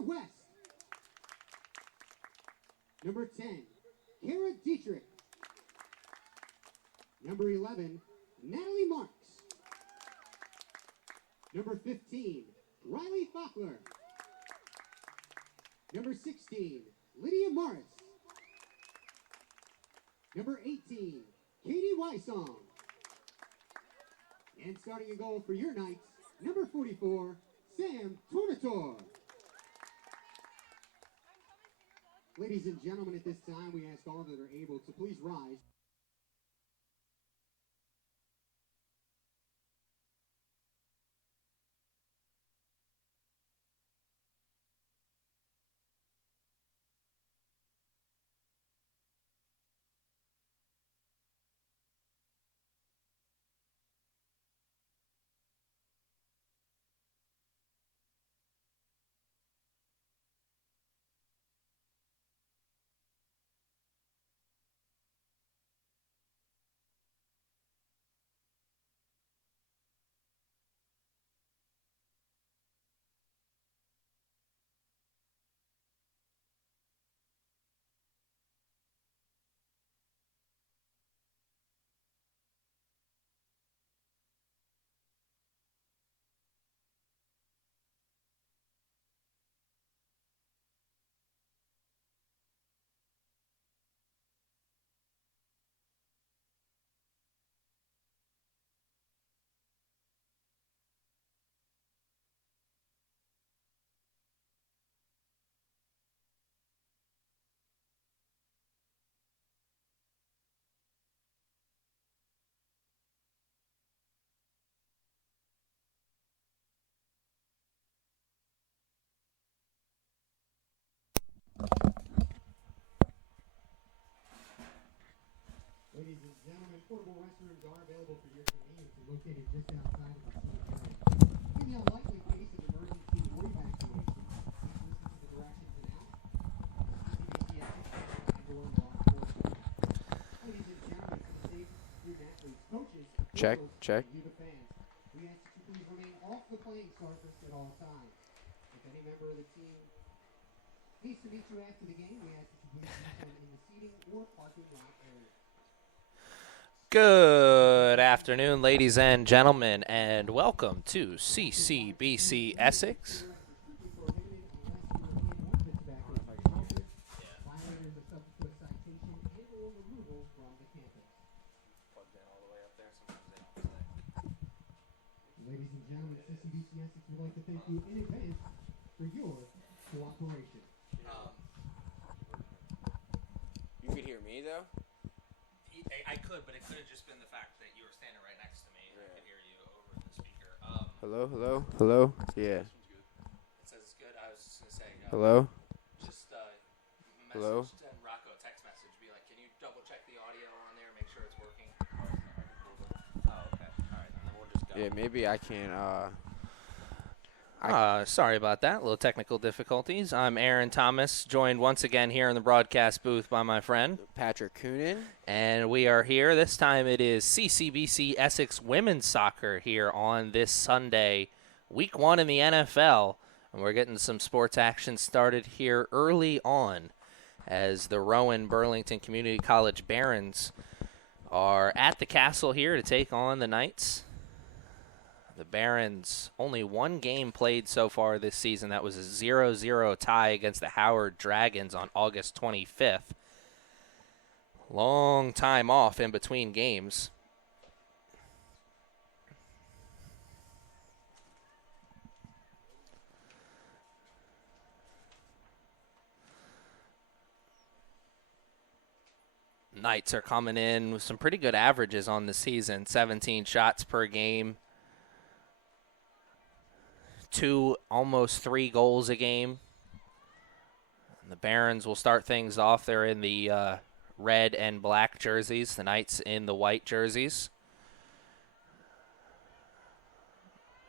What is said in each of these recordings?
Taylor West. Number 10, Kara Dietrich. Number 11, Natalie Marks. Number 15, Riley Fackler. Number 16, Lydia Morris. Number 18, Katie Wysong. And starting a goal for your Knights, number 44, Sam Tornator. Ladies and gentlemen, at this time, we ask all that are able to please rise. Ladies and gentlemen, portable restrooms are available for your convenience and located just outside of the city area. In the unlikely case of emergency or evacuation, please listen to the directions announced. CCBC Essex and/or law enforcement. Ladies and gentlemen, for the safety of student athletes, coaches, Check. and you the fans, we ask that you please remain off the playing surface at all times. If any member of the team needs to meet you after the game, we ask that you please meet them in the seating or parking lot area. Good afternoon, ladies and gentlemen, and welcome to CCBC Essex. Ladies and gentlemen, CCBC Essex would like to thank you in advance for your cooperation. You could hear me though? I could, but it could have just been the fact that you were standing right next to me and I could hear you over the speaker. Hello? Yeah. It says it's good. I was just going to say, Hello? just Hello? send Rocco a text message. Be like, can you double check the audio on there, make sure it's working? Oh, okay. All right, then we'll just go. Yeah, maybe I can Sorry about that. A little technical difficulties. I'm Aaron Thomas, joined once again here in the broadcast booth by my friend Patrick Coonan. And we are here. This time it is CCBC Essex women's soccer here on this Sunday, week 1 in the NFL. And we're getting some sports action started here early on as the Rowan Burlington Community College Barons are at the castle here to take on the Knights. The Barons, only one game played so far this season. That was a 0-0 tie against the Howard Dragons on August 25th. Long time off in between games. Knights are coming in with some pretty good averages on the season. 17 shots per game. 2, almost 3 goals a game. And the Barons will start things off. They're in the red and black jerseys. The Knights in the white jerseys.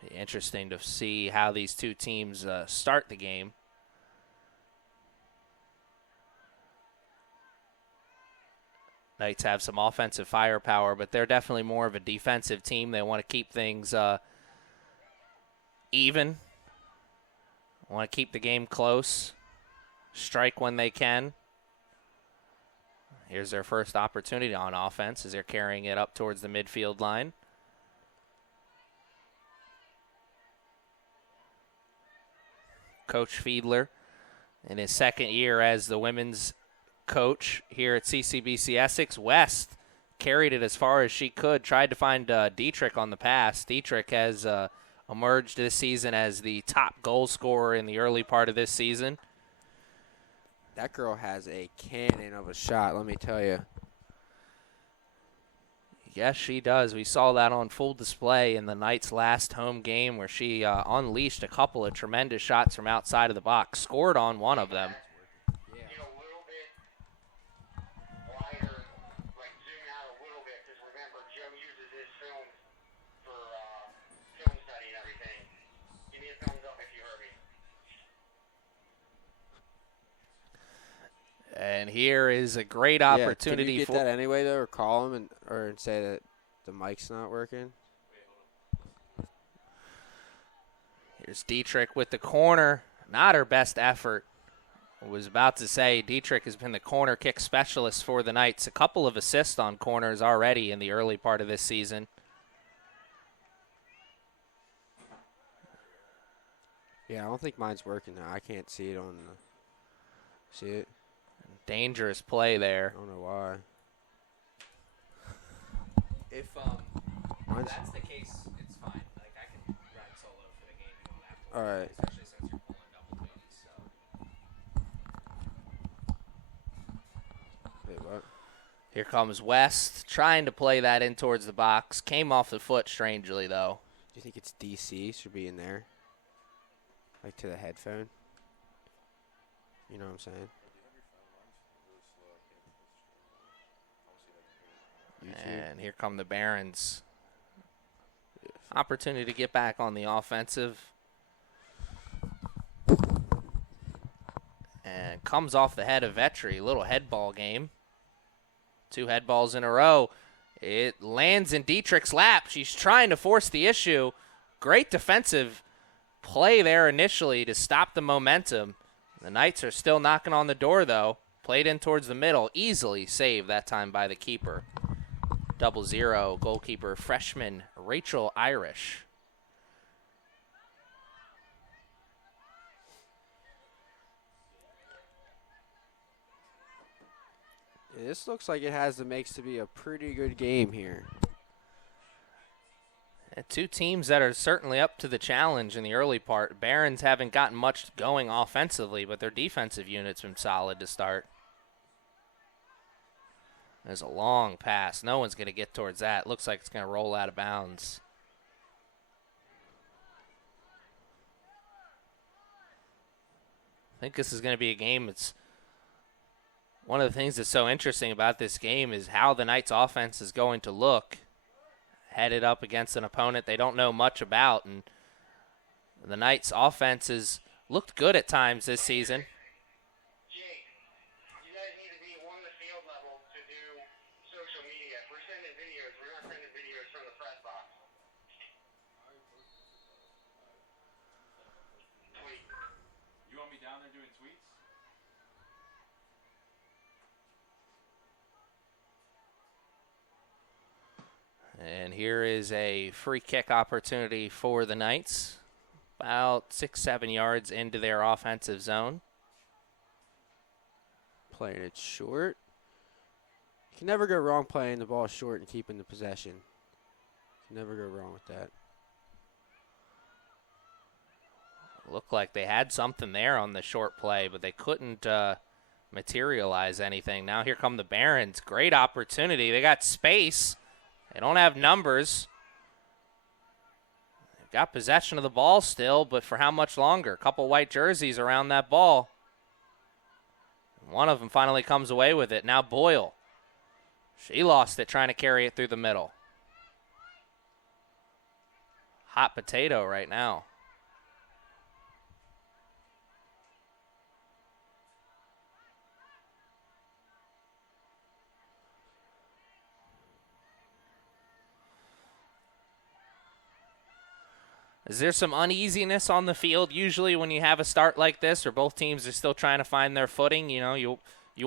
Be interesting to see how these two teams start the game. Knights have some offensive firepower, but they're definitely more of a defensive team. They want to keep things even. Want to keep the game close, strike when they can. Here's their first opportunity on offense as they're carrying it up towards the midfield line. Coach Fiedler, in his second year as the women's coach here at CCBC Essex. West carried it as far as she could, tried to find Dietrich on the pass. Dietrich has emerged this season as the top goal scorer in the early part of this season. That girl has a cannon of a shot, let me tell you. Yes, she does. We saw that on full display in the Knights' last home game where she unleashed a couple of tremendous shots from outside of the box, scored on one of them. And here is a great opportunity. Can you get that anyway, though, or call him or say that the mic's not working? Here's Dietrich with the corner. Not her best effort. I was about to say Dietrich has been the corner kick specialist for the Knights. A couple of assists on corners already in the early part of this season. Yeah, I don't think mine's working now. I can't see it on the... See it? Dangerous play there. I don't know why. If that's the case, it's fine. Like, I can ride solo for the game. You don't have to. All right. Especially since you're pulling double duties. So. Wait, what? Here comes West, trying to play that in towards the box. Came off the foot strangely, though. Do you think it's DC should be in there? Like to the headphone? You know what I'm saying? YouTube. And here come the Barons. Opportunity to get back on the offensive. And comes off the head of Vetri. Little head ball game. 2 head balls in a row. It lands in Dietrich's lap. She's trying to force the issue. Great defensive play there initially to stop the momentum. The Knights are still knocking on the door, though. Played in towards the middle. Easily saved that time by the keeper. 0-0 goalkeeper freshman Rachel Irish. Yeah, this looks like it has the makes to be a pretty good game here. And 2 teams that are certainly up to the challenge in the early part. Barons haven't gotten much going offensively, but their defensive unit's been solid to start. There's a long pass. No one's going to get towards that. Looks like it's going to roll out of bounds. I think this is going to be a game. It's one of the things that's so interesting about this game is how the Knights offense is going to look headed up against an opponent they don't know much about. And the Knights offense has looked good at times this season. And here is a free kick opportunity for the Knights. About 6-7 yards into their offensive zone. Playing it short. You can never go wrong playing the ball short and keeping the possession. You can never go wrong with that. Looked like they had something there on the short play, but they couldn't materialize anything. Now here come the Barons. Great opportunity. They got space. They don't have numbers. They've got possession of the ball still, but for how much longer? A couple white jerseys around that ball. One of them finally comes away with it. Now Boyle. She lost it trying to carry it through the middle. Hot potato right now. Is there some uneasiness on the field usually when you have a start like this, or both teams are still trying to find their footing? You know, you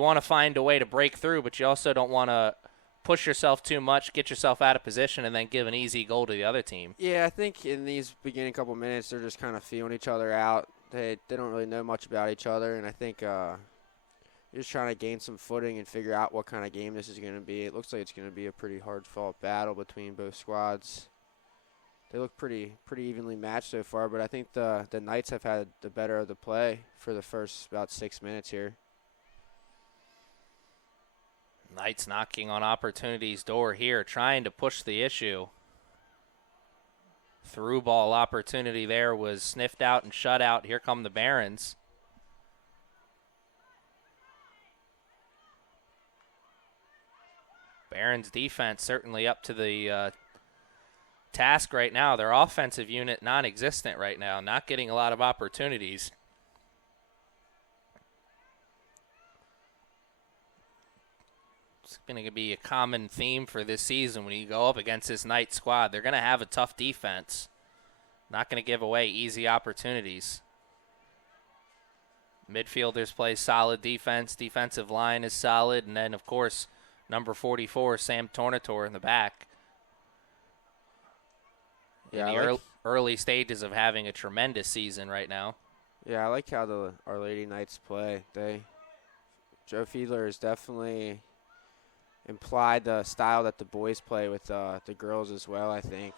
want to find a way to break through, but you also don't want to push yourself too much, get yourself out of position, and then give an easy goal to the other team. Yeah, I think in these beginning couple minutes, they're just kind of feeling each other out. They don't really know much about each other, and I think you're just trying to gain some footing and figure out what kind of game this is going to be. It looks like it's going to be a pretty hard-fought battle between both squads. They look pretty evenly matched so far, but I think the Knights have had the better of the play for the first about 6 minutes here. Knights knocking on opportunity's door here, trying to push the issue. Through ball opportunity there was sniffed out and shut out. Here come the Barons. Barons defense certainly up to the task right now. Their offensive unit non-existent right now, not getting a lot of opportunities. It's going to be a common theme for this season when you go up against this Knight squad. They're going to have a tough defense. Not going to give away easy opportunities. Midfielders play solid defense. Defensive line is solid. And then, of course, number 44, Sam Tornator in the back. Yeah, in the early stages of having a tremendous season right now. Yeah, I like how the Our Lady Knights play. Joe Fiedler has definitely implied the style that the boys play with the girls as well, I think.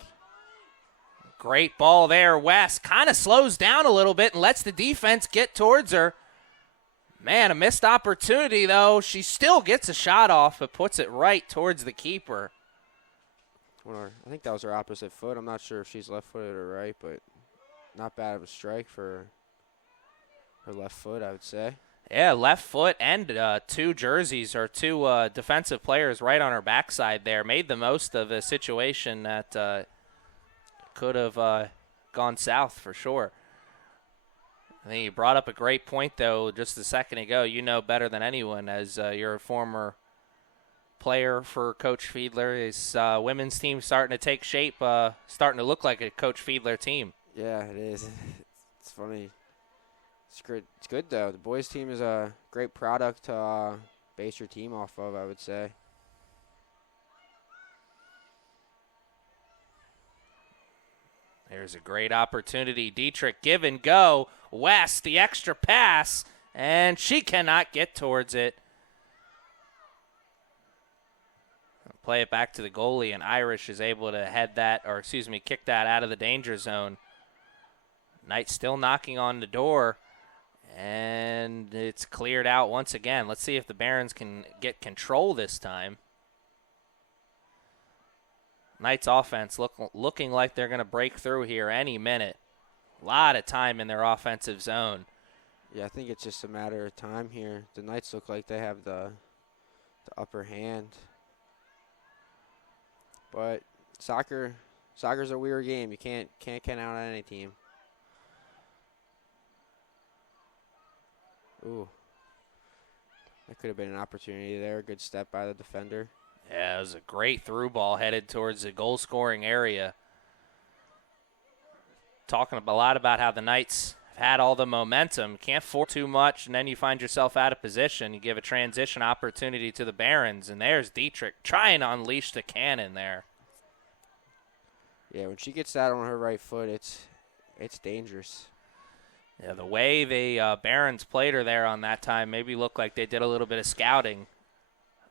Great ball there. West kind of slows down a little bit and lets the defense get towards her. Man, a missed opportunity, though. She still gets a shot off, but puts it right towards the keeper. I think that was her opposite foot. I'm not sure if she's left-footed or right, but not bad of a strike for her left foot, I would say. Yeah, left foot and two jerseys or two defensive players right on her backside there. Made the most of a situation that could have gone south for sure. I think you brought up a great point, though, just a second ago. You know better than anyone, as you're a former player for Coach Fiedler. His women's team starting to take shape, starting to look like a Coach Fiedler team. Yeah, it is. It's funny. It's great. It's good, though. The boys' team is a great product to base your team off of, I would say. There's a great opportunity. Dietrich, give and go. West, the extra pass, and she cannot get towards it. Play it back to the goalie, and Irish is able to kick that out of the danger zone. Knight still knocking on the door, and it's cleared out once again. Let's see if the Barons can get control this time. Knight's offense looking like they're going to break through here any minute. A lot of time in their offensive zone. Yeah, I think it's just a matter of time here. The Knights look like they have the upper hand. But soccer's a weird game. You can't count out on any team. Ooh. That could have been an opportunity there. Good step by the defender. Yeah, it was a great through ball headed towards the goal-scoring area. Talking a lot about how the Knights have had all the momentum. Can't force too much, and then you find yourself out of position. You give a transition opportunity to the Barons, and there's Dietrich trying to unleash the cannon there. Yeah, when she gets that on her right foot, it's dangerous. Yeah, the way the Barons played her there on that time maybe looked like they did a little bit of scouting.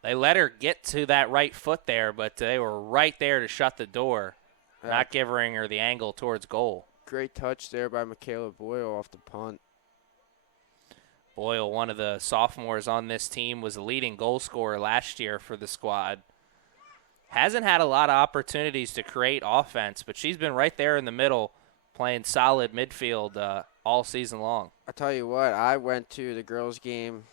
They let her get to that right foot there, but they were right there to shut the door, not giving her the angle towards goal. Great touch there by Michaela Boyle off the punt. Boyle, one of the sophomores on this team, was the leading goal scorer last year for the squad. Hasn't had a lot of opportunities to create offense, but she's been right there in the middle playing solid midfield all season long. I tell you what, I went to the girls' game.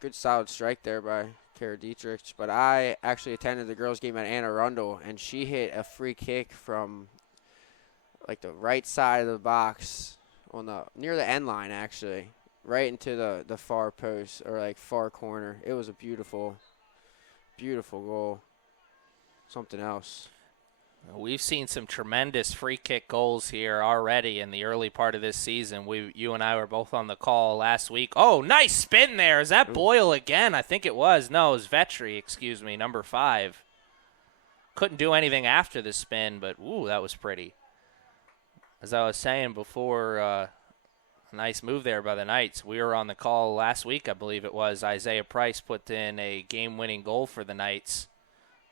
Good solid strike there by Kara Dietrich, but I actually attended the girls' game at Anne Arundel, and she hit a free kick from like the right side of the box near the end line, actually, right into the far post or like far corner. It was a beautiful, beautiful goal. Something else. We've seen some tremendous free kick goals here already in the early part of this season. You and I were both on the call last week. Oh, nice spin there. Is that Boyle again? I think it was. No, it was Vetri, excuse me, number 5. Couldn't do anything after the spin, but, ooh, that was pretty. As I was saying before, a nice move there by the Knights. We were on the call last week, I believe it was. Isaiah Price put in a game-winning goal for the Knights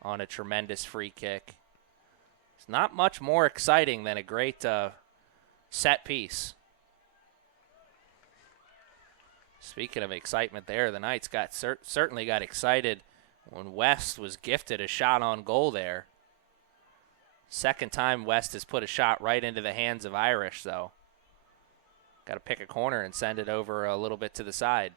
on a tremendous free kick. It's not much more exciting than a great set piece. Speaking of excitement there, the Knights got certainly got excited when West was gifted a shot on goal there. Second time West has put a shot right into the hands of Irish, though. Got to pick a corner and send it over a little bit to the side.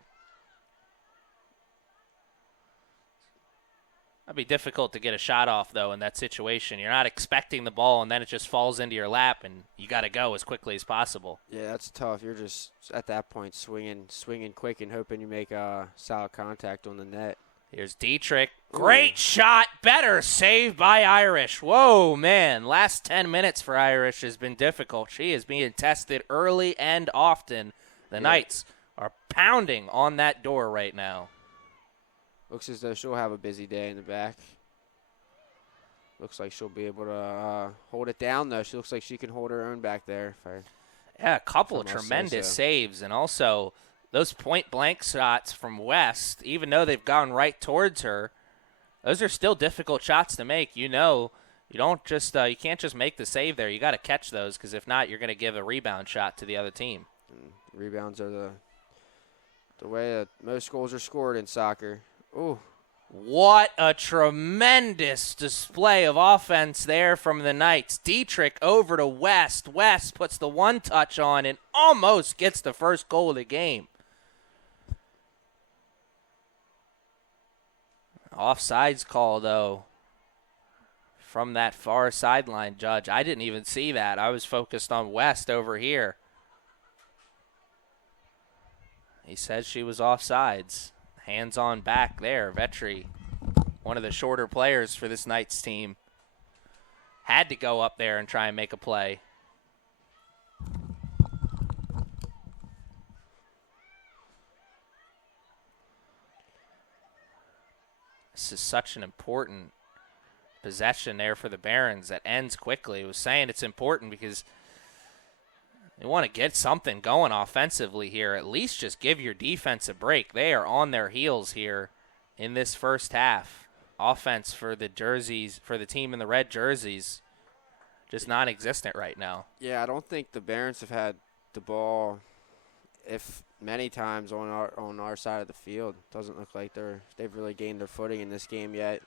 That'd be difficult to get a shot off, though, in that situation. You're not expecting the ball, and then it just falls into your lap, and you got to go as quickly as possible. Yeah, that's tough. You're just, at that point, swinging quick and hoping you make solid contact on the net. Here's Dietrich. Great shot. Better save by Irish. Whoa, man. Last 10 minutes for Irish has been difficult. She is being tested early and often. The Knights are pounding on that door right now. Looks as though she'll have a busy day in the back. Looks like she'll be able to hold it down, though. She looks like she can hold her own back there. Yeah, a couple of tremendous saves. And also those point-blank shots from West, even though they've gone right towards her, those are still difficult shots to make. You know, you don't just you can't just make the save there. You got to catch those, because if not, you're going to give a rebound shot to the other team. Rebounds are the way that most goals are scored in soccer. Ooh. What a tremendous display of offense there from the Knights. Dietrich over to West. West puts the one touch on and almost gets the first goal of the game. Offsides call, though, from that far sideline judge. I didn't even see that. I was focused on West over here. He says she was offsides. Hands on back there. Vetri, one of the shorter players for this Knights team, had to go up there and try and make a play. This is such an important possession there for the Barons that ends quickly. I was saying it's important because they want to get something going offensively here. At least just give your defense a break. They are on their heels here in this first half. Offense for the jerseys, for the team in the red jerseys, just non-existent right now. Yeah, I don't think the Barons have had the ball, if many times, on our side of the field. Doesn't look like they've really gained their footing in this game yet.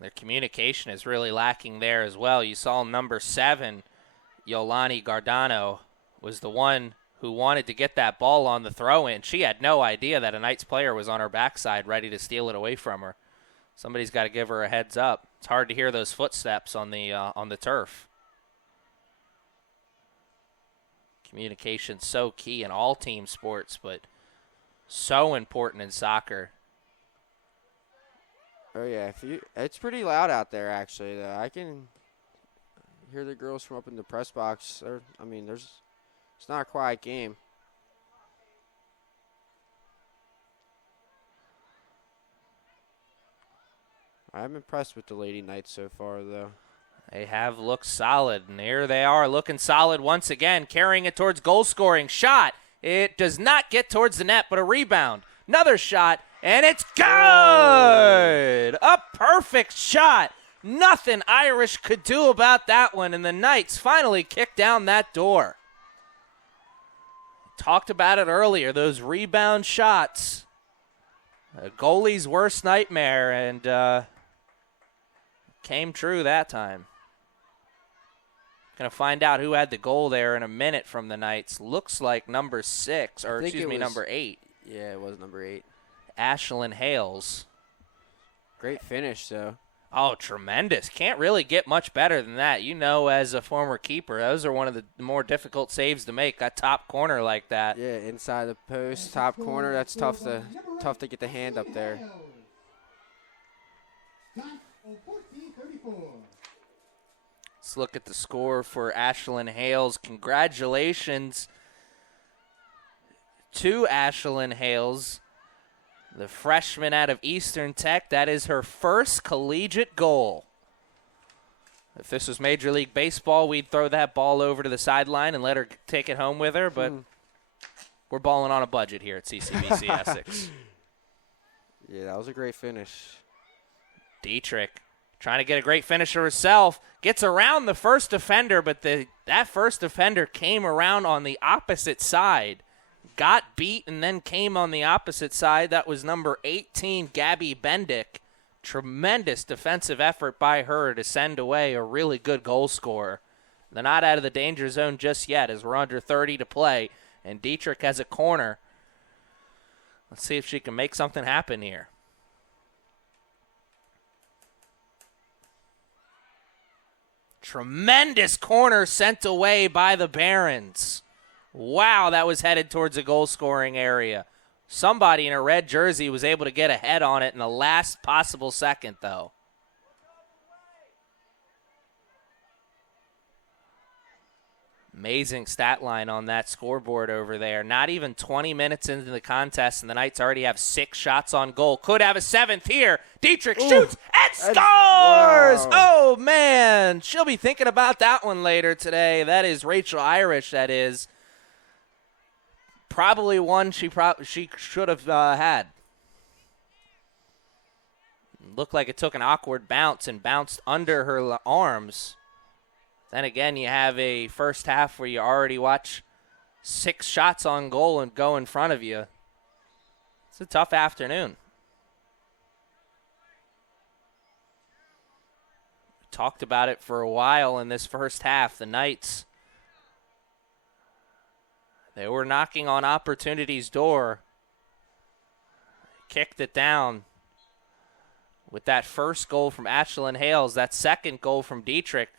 Their communication is really lacking there as well. You saw number 7. Yolani Gardano was the one who wanted to get that ball on the throw-in. She had no idea that a Knights player was on her backside ready to steal it away from her. Somebody's got to give her a heads up. It's hard to hear those footsteps on the turf. Communication's so key in all team sports, but so important in soccer. Oh, yeah. It's pretty loud out there, actually. I can hear the girls from up in the press box. It's not a quiet game. I'm impressed with the Lady Knights so far, though. They have looked solid, and here they are looking solid once again, carrying it towards goal scoring. Shot. It does not get towards the net, but a rebound. Another shot, and it's good! A perfect shot. Nothing Irish could do about that one, and the Knights finally kicked down that door. Talked about it earlier, those rebound shots. A goalie's worst nightmare, and came true that time. Going to find out who had the goal there in a minute from the Knights. Looks like number 6, or number 8. Yeah, it was number 8. Ashlyn Hales. Great finish, though. Oh, tremendous. Can't really get much better than that. You know, as a former keeper, those are one of the more difficult saves to make, that top corner like that. Yeah, inside the post, top corner, that's tough to get the hand up there. Let's look at the score for Ashlyn Hales. Congratulations to Ashlyn Hales, the freshman out of Eastern Tech. That is her first collegiate goal. If this was Major League Baseball, we'd throw that ball over to the sideline and let her take it home with her, but we're balling on a budget here at CCBC Essex. Yeah, that was a great finish. Dietrich trying to get a great finisher herself. Gets around the first defender, but that first defender came around on the opposite side. Got beat and then came on the opposite side. That was number 18, Gabby Bendick. Tremendous defensive effort by her to send away a really good goal scorer. They're not out of the danger zone just yet as we're under 30 to play, and Dietrich has a corner. Let's see if she can make something happen here. Tremendous corner sent away by the Barons. Wow, that was headed towards the goal-scoring area. Somebody in a red jersey was able to get a head on it in the last possible second, though. Amazing stat line on that scoreboard over there. Not even 20 minutes into the contest, and the Knights already have 6 shots on goal. Could have a 7th here. Dietrich shoots and scores! Wow. Oh, man. She'll be thinking about that one later today. That is Rachel Irish, that is. Probably one she should have had. Looked like it took an awkward bounce and bounced under her arms. Then again, you have a first half where you already watch 6 shots on goal and go in front of you. It's a tough afternoon. We talked about it for a while in this first half. The Knights, they were knocking on opportunity's door. Kicked it down with that first goal from Ashlyn Hales. That second goal from Dietrich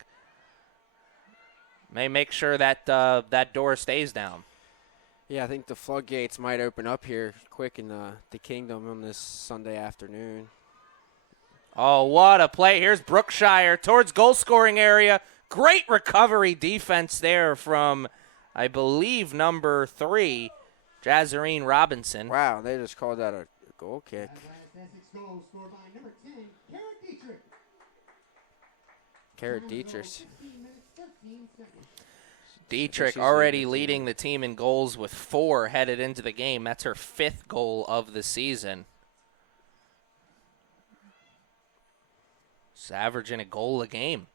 may make sure that that door stays down. Yeah, I think the floodgates might open up here quick in the Kingdom on this Sunday afternoon. Oh, what a play. Here's Brookshire towards goal-scoring area. Great recovery defense there from, I believe, number 3, Jazarine Robinson. Wow, they just called that a goal kick. Essex goal scored by number 10, Kara Dietrich. Kara Time of Dietrich. goal, 16 minutes, 13 seconds. Dietrich She's already leading the leading team. the team in goals with 4 headed into the game. That's her 5th goal of the season. She's averaging a goal a game.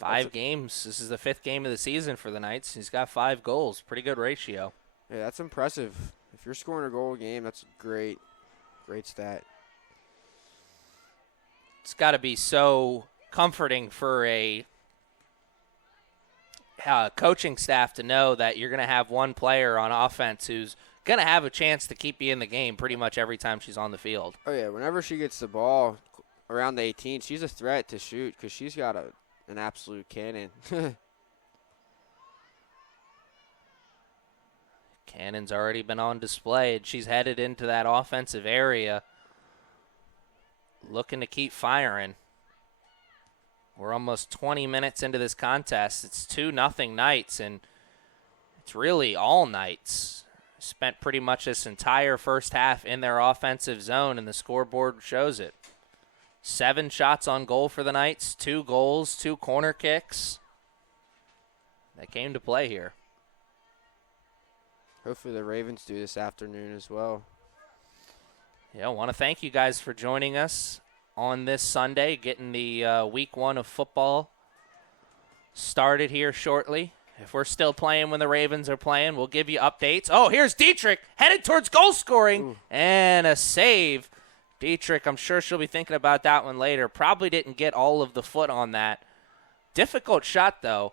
5 games. This is the 5th game of the season for the Knights. He's got 5 goals. Pretty good ratio. Yeah, that's impressive. If you're scoring a goal a game, that's a great stat. It's got to be so comforting for a coaching staff to know that you're going to have one player on offense who's going to have a chance to keep you in the game pretty much every time she's on the field. Oh, yeah, whenever she gets the ball around the 18, she's a threat to shoot because she's got an absolute cannon. Cannon's already been on display, and she's headed into that offensive area looking to keep firing. We're almost 20 minutes into this contest. It's 2-0 Knights, and it's really all Knights. Spent pretty much this entire first half in their offensive zone, and the scoreboard shows it. 7 shots on goal for the Knights, 2 goals, 2 corner kicks. They came to play here. Hopefully the Ravens do this afternoon as well. Yeah, I want to thank you guys for joining us on this Sunday, getting the week 1 of football started here shortly. If we're still playing when the Ravens are playing, we'll give you updates. Oh, here's Dietrich headed towards goal scoring and a save. Dietrich, I'm sure she'll be thinking about that one later. Probably didn't get all of the foot on that. Difficult shot, though.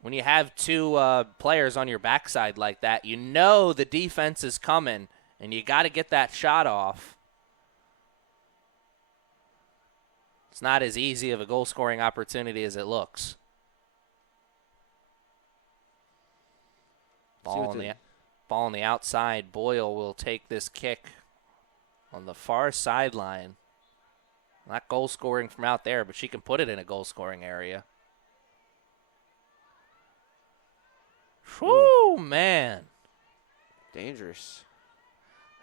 When you have 2 players on your backside like that, you know the defense is coming, and you got to get that shot off. It's not as easy of a goal-scoring opportunity as it looks. Ball on the outside. Boyle will take this kick on the far sideline. Not goal-scoring from out there, but she can put it in a goal-scoring area. Whew, man. Dangerous.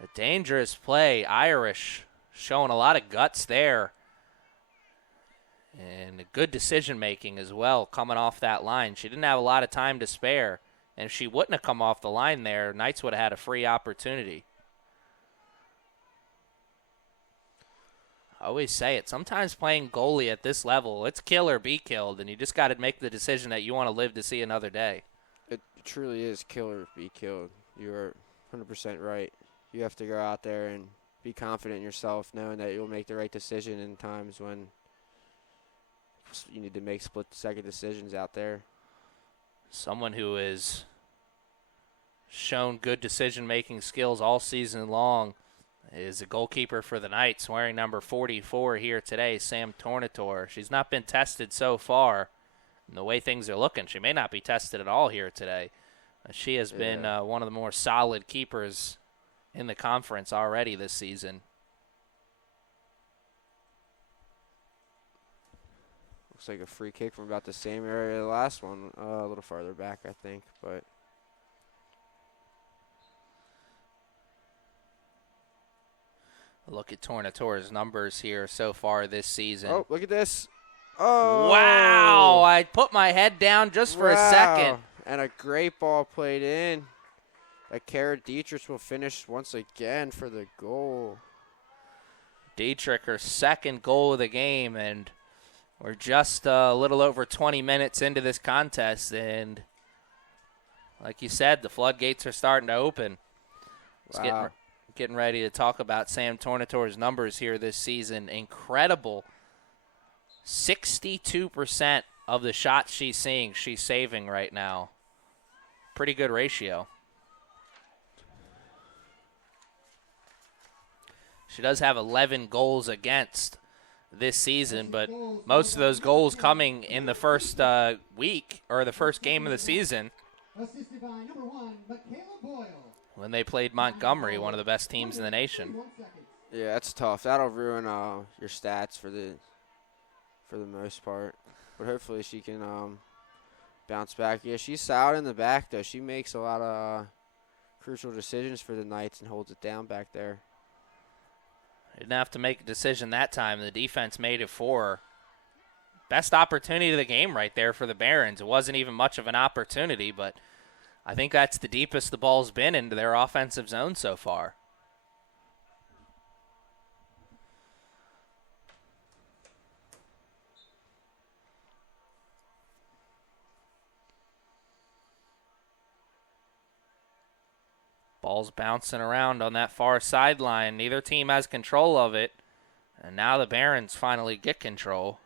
A dangerous play. Irish showing a lot of guts there. And good decision-making as well coming off that line. She didn't have a lot of time to spare. And if she wouldn't have come off the line there, Knights would have had a free opportunity. I always say it. Sometimes playing goalie at this level, it's kill or be killed, and you just got to make the decision that you want to live to see another day. It truly is kill or be killed. You are 100% right. You have to go out there and be confident in yourself, knowing that you'll make the right decision in times when you need to make split-second decisions out there. Someone who has shown good decision-making skills all season long is a goalkeeper for the Knights, wearing number 44 here today, Sam Tornator. She's not been tested so far. And the way things are looking, she may not be tested at all here today. She has been one of the more solid keepers in the conference already this season. Looks like a free kick from about the same area as the last one, a little farther back, I think. But look at Tornator's numbers here so far this season. oh, look at this! Oh, wow! I put my head down just for a second. And a great ball played in. Kara Dietrich will finish once again for the goal. Dietrich, her second goal of the game, and we're just a little over 20 minutes into this contest, and like you said, the floodgates are starting to open. Wow. Getting ready to talk about Sam Tornator's numbers here this season. Incredible. 62% of the shots she's seeing, she's saving right now. Pretty good ratio. She does have 11 goals against this season, but most of those goals coming in the first week or the first game of the season Assisted by number 1, Michaela Boyle. when they played Montgomery, one of the best teams in the nation. Yeah, that's tough. That'll ruin your stats for the most part. But hopefully she can bounce back. Yeah, she's solid in the back, though. She makes a lot of crucial decisions for the Knights and holds it down back there. Didn't have to make a decision that time. The defense made it for her. Best opportunity of the game right there for the Barons. It wasn't even much of an opportunity, but I think that's the deepest the ball's been into their offensive zone so far. Ball's bouncing around on that far sideline. Neither team has control of it. And now the Barons finally get control.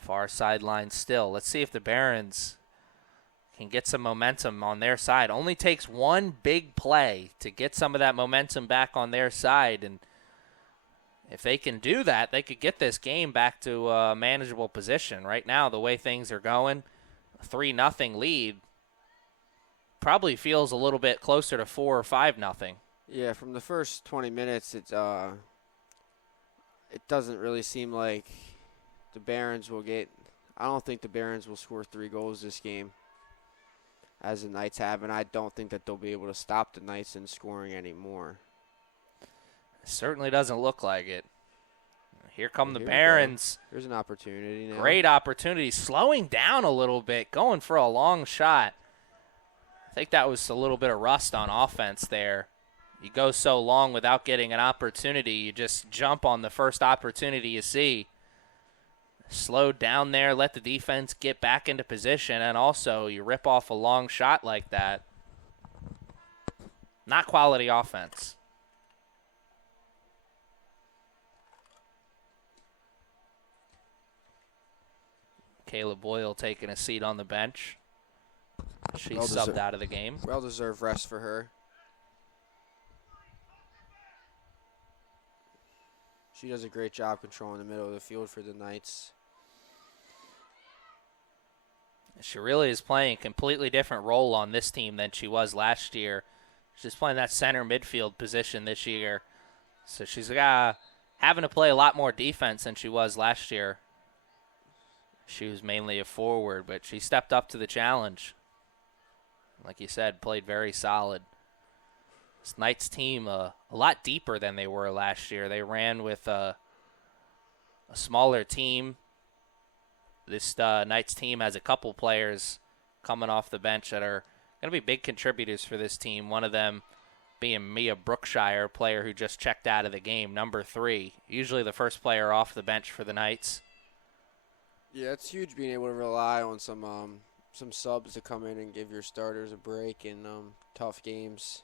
Far sideline still. Let's see if the Barons can get some momentum on their side. Only takes one big play to get some of that momentum back on their side. And if they can do that, they could get this game back to a manageable position. Right now, the way things are going, 3-0 lead probably feels a little bit closer to 4 or 5-0. Yeah, from the first 20 minutes, it doesn't really seem like the Barons will get. I don't think the Barons will score 3 goals this game, as the Knights have, and I don't think that they'll be able to stop the Knights in scoring anymore. It certainly doesn't look like it. Here come the Here Barons. There's an opportunity now. Great opportunity. Slowing down a little bit, going for a long shot. I think that was a little bit of rust on offense there. You go so long without getting an opportunity, you just jump on the first opportunity you see. Slowed down there, let the defense get back into position, and also you rip off a long shot like that. Not quality offense. Kayla Boyle taking a seat on the bench. She's subbed out of the game. Well-deserved rest for her. She does a great job controlling the middle of the field for the Knights. She really is playing a completely different role on this team than she was last year. She's playing that center midfield position this year. So she's having to play a lot more defense than she was last year. She was mainly a forward, but she stepped up to the challenge. Like you said, played very solid. This Knights team a lot deeper than they were last year. They ran with a smaller team. This Knights team has a couple players coming off the bench that are going to be big contributors for this team. One of them being Mia Brookshire, player who just checked out of the game, number 3. Usually the first player off the bench for the Knights. Yeah, it's huge being able to rely on some subs to come in and give your starters a break in tough games.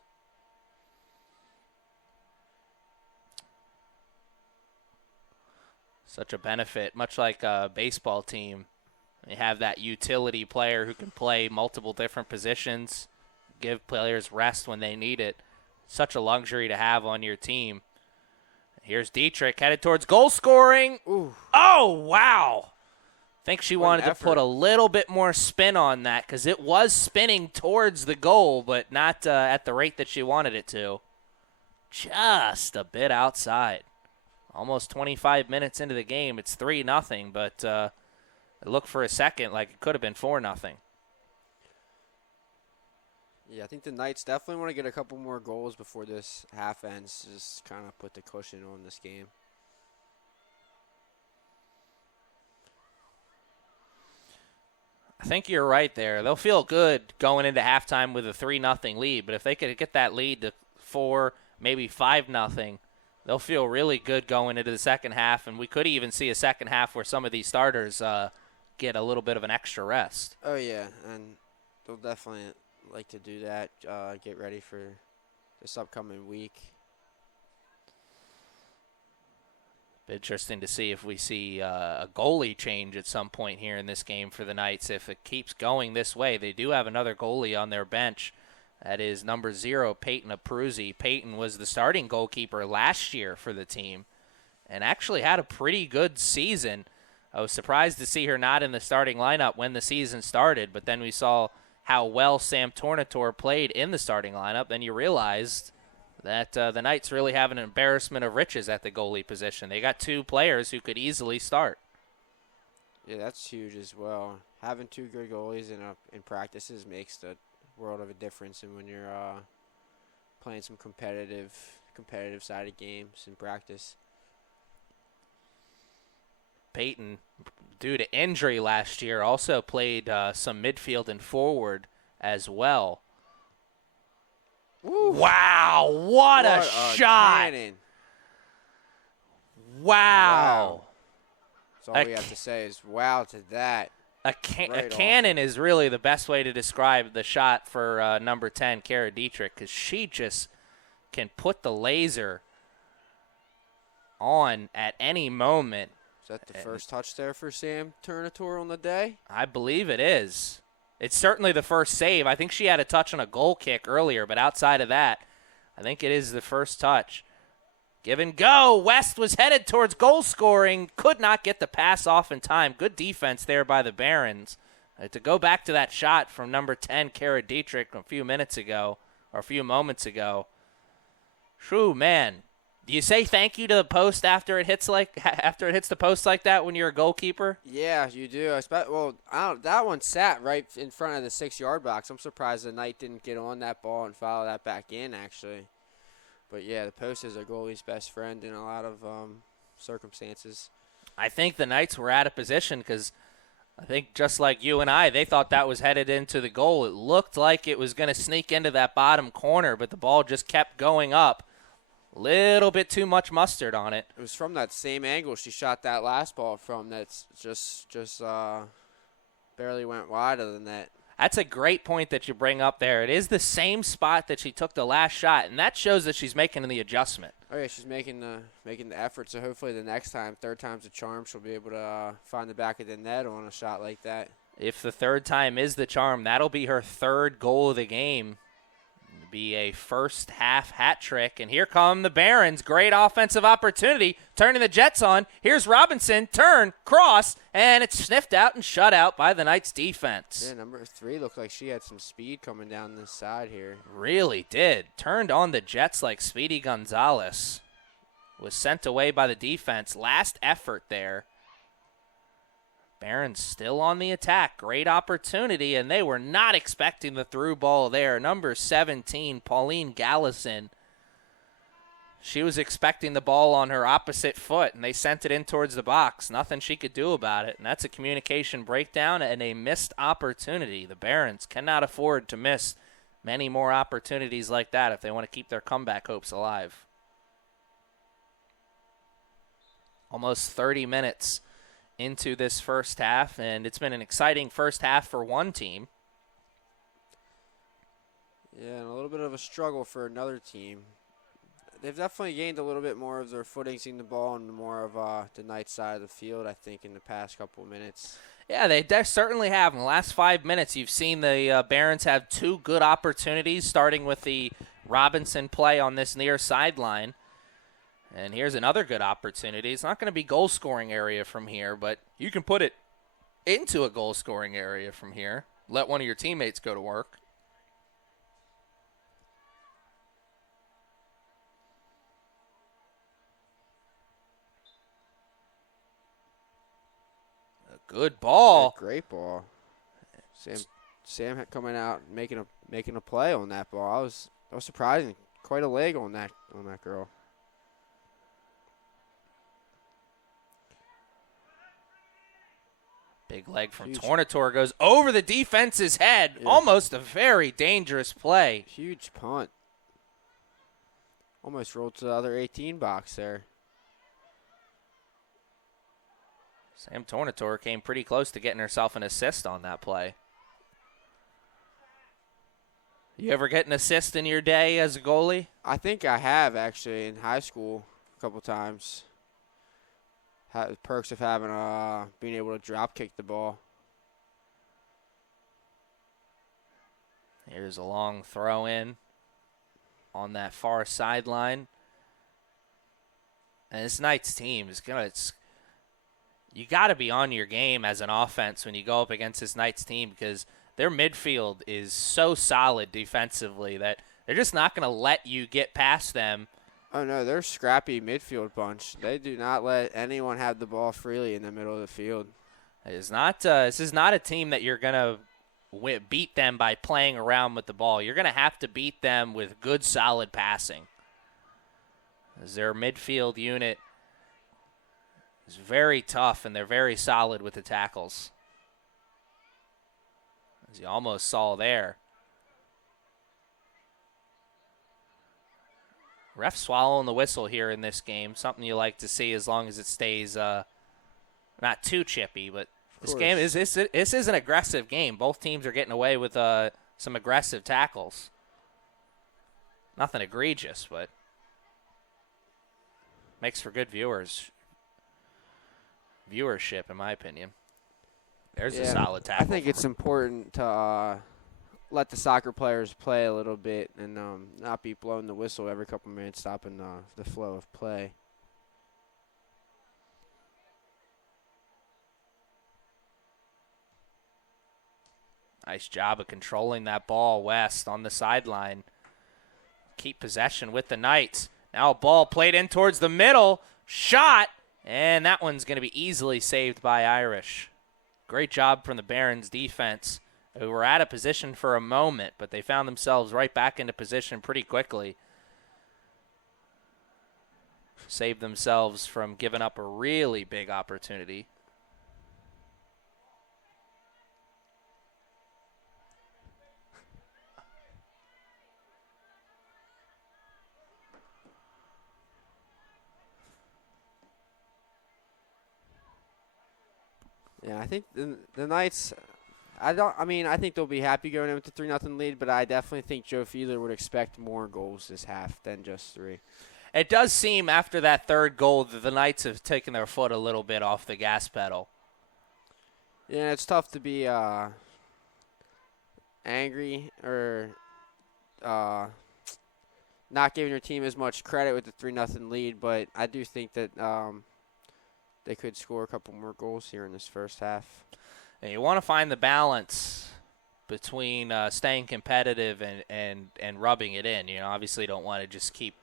Such a benefit, much like a baseball team. They have that utility player who can play multiple different positions, give players rest when they need it. Such a luxury to have on your team. Here's Dietrich headed towards goal scoring. Ooh. Oh, wow. I think she wanted to effort. put a little bit more spin on that because it was spinning towards the goal, but not at the rate that she wanted it to. Just a bit outside. Almost 25 minutes into the game. It's 3-0, but it looked for a second like it could have been 4-0. Yeah, I think the Knights definitely want to get a couple more goals before this half ends to just kind of put the cushion on this game. I think you're right there. They'll feel good going into halftime with a 3-0 lead, but if they could get that lead to 4, maybe 5-0, they'll feel really good going into the second half, and we could even see a second half where some of these starters get a little bit of an extra rest. Oh, yeah, and they'll definitely like to do that, get ready for this upcoming week. Interesting to see if we see a goalie change at some point here in this game for the Knights. If it keeps going this way, they do have another goalie on their bench. That is number 0, Peyton Abruzzi. Peyton was the starting goalkeeper last year for the team and actually had a pretty good season. I was surprised to see her not in the starting lineup when the season started, but then we saw how well Sam Tornator played in the starting lineup. Then you realized that the Knights really have an embarrassment of riches at the goalie position. They got 2 players who could easily start. Yeah, that's huge as well. Having 2 good goalies in practices makes the world of a difference, and when you're playing some competitive sided games in practice. Peyton, due to injury last year, also played some midfield and forward as well. Ooh. Wow, what a shot. Cannon. Wow. That's all we have to say is wow to that. A cannon is really the best way to describe the shot for number 10, Kara Dietrich, because she just can put the laser on at any moment. Is that the first touch there for Sam Tornator on the day? I believe it is. It's certainly the first save. I think she had a touch on a goal kick earlier, but outside of that, I think it is the first touch. Give and go. West was headed towards goal scoring. Could not get the pass off in time. Good defense there by the Barons. To go back to that shot from number 10, Kara Dietrich, a few moments ago. Shoo, man. Do you say thank you to the post after it hits the post like that when you're a goalkeeper? Yeah, you do. That one sat right in front of the 6-yard box. I'm surprised the Knight didn't get on that ball and follow that back in, actually. But, yeah, the post is a goalie's best friend in a lot of circumstances. I think the Knights were out of position because I think just like you and I, they thought that was headed into the goal. It looked like it was going to sneak into that bottom corner, but the ball just kept going up. Little bit too much mustard on it. It was from that same angle she shot that last ball from. That's just barely went wider than that. That's a great point that you bring up there. It is the same spot that she took the last shot, and that shows that she's making the adjustment. Oh yeah, she's making the effort. So hopefully the next time, 3rd time's a charm, she'll be able to find the back of the net on a shot like that. If the 3rd time is the charm, that'll be her 3rd goal of the game. Be a first half hat trick, and here come the Barons. Great offensive opportunity, turning the Jets on. Here's Robinson, turn, cross, and it's sniffed out and shut out by the Knights defense. Yeah, number 3 looked like she had some speed coming down this side here. Really did. Turned on the Jets like Speedy Gonzalez. Was sent away by the defense. Last effort there. Barron's still on the attack. Great opportunity, and they were not expecting the through ball there. Number 17, Pauline Gallison. She was expecting the ball on her opposite foot, and they sent it in towards the box. Nothing she could do about it, and that's a communication breakdown and a missed opportunity. The Barons cannot afford to miss many more opportunities like that if they want to keep their comeback hopes alive. Almost 30 minutes into this first half, and it's been an exciting first half for one team. Yeah, and a little bit of a struggle for another team. They've definitely gained a little bit more of their footing, seeing the ball on more of the Knights side of the field, I think, in the past couple of minutes. Yeah, they certainly have. In the last 5 minutes, you've seen the Barons have two good opportunities, starting with the Robinson play on this near sideline. And here's another good opportunity. It's not going to be goal-scoring area from here, but you can put it into a goal-scoring area from here. Let one of your teammates go to work. A good ball. Yeah, great ball. Sam coming out making a play on that ball. That was surprising. Quite a leg on that girl. Big leg from Tornator goes over the defense's head. Yeah. Almost a very dangerous play. Huge punt. Almost rolled to the other 18 box there. Sam Tornator came pretty close to getting herself an assist on that play. You ever get an assist in your day as a goalie? I think I have, actually, in high school a couple times. Perks of having being able to drop kick the ball. Here's a long throw in on that far sideline. And this Knights team is you got to be on your game as an offense when you go up against this Knights team, because their midfield is so solid defensively that they're just not going to let you get past them. Oh, no, they're a scrappy midfield bunch. They do not let anyone have the ball freely in the middle of the field. This is not a team that you're going to beat them by playing around with the ball. You're going to have to beat them with good, solid passing. As their midfield unit is very tough, and they're very solid with the tackles. As you almost saw there. Ref swallowing the whistle here in this game. Something you like to see, as long as it stays not too chippy. But this game is an aggressive game. Both teams are getting away with some aggressive tackles. Nothing egregious, but makes for good viewership, in my opinion. There's a solid tackle. I think it's important to let the soccer players play a little bit and not be blowing the whistle every couple minutes, stopping the flow of play. Nice job of controlling that ball, West, on the sideline. Keep possession with the Knights. Now a ball played in towards the middle. Shot, and that one's going to be easily saved by Irish. Great job from the Barons defense, who were out of position for a moment, but they found themselves right back into position pretty quickly. Saved themselves from giving up a really big opportunity. Yeah, I think the Knights, I think they'll be happy going in with the 3-0 lead, but I definitely think Joe Fiedler would expect more goals this half than just 3. It does seem after that third goal that the Knights have taken their foot a little bit off the gas pedal. Yeah, it's tough to be angry or not giving your team as much credit with the 3-0 lead, but I do think that they could score a couple more goals here in this first half. And you want to find the balance between staying competitive and rubbing it in. You know, obviously don't want to just keep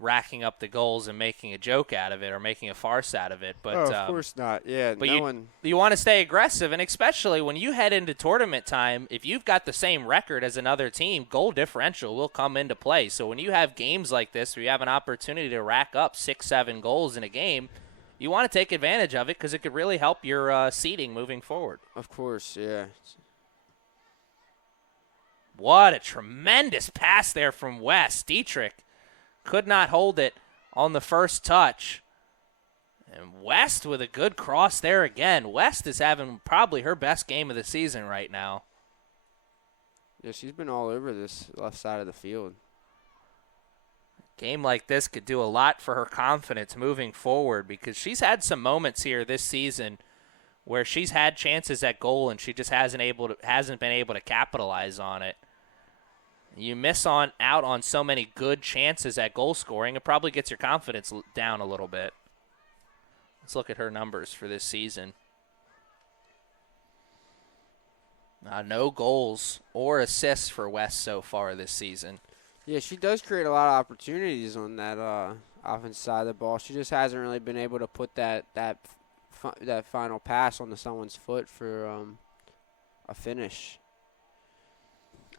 racking up the goals and making a joke out of it or making a farce out of it. But of course not. Yeah, but no one. you want to stay aggressive, and especially when you head into tournament time, if you've got the same record as another team, goal differential will come into play. So when you have games like this where you have an opportunity to rack up 6-7 goals in a game, you want to take advantage of it because it could really help your seeding moving forward. Of course, yeah. What a tremendous pass there from West. Dietrich could not hold it on the first touch. And West with a good cross there again. West is having probably her best game of the season right now. Yeah, she's been all over this left side of the field. Game like this could do a lot for her confidence moving forward because she's had some moments here this season where she's had chances at goal and she just hasn't been able to capitalize on it. You miss out on so many good chances at goal scoring, it probably gets your confidence down a little bit. Let's look at her numbers for this season. No goals or assists for West so far this season. Yeah, she does create a lot of opportunities on that offense side of the ball. She just hasn't really been able to put that final pass onto someone's foot for a finish.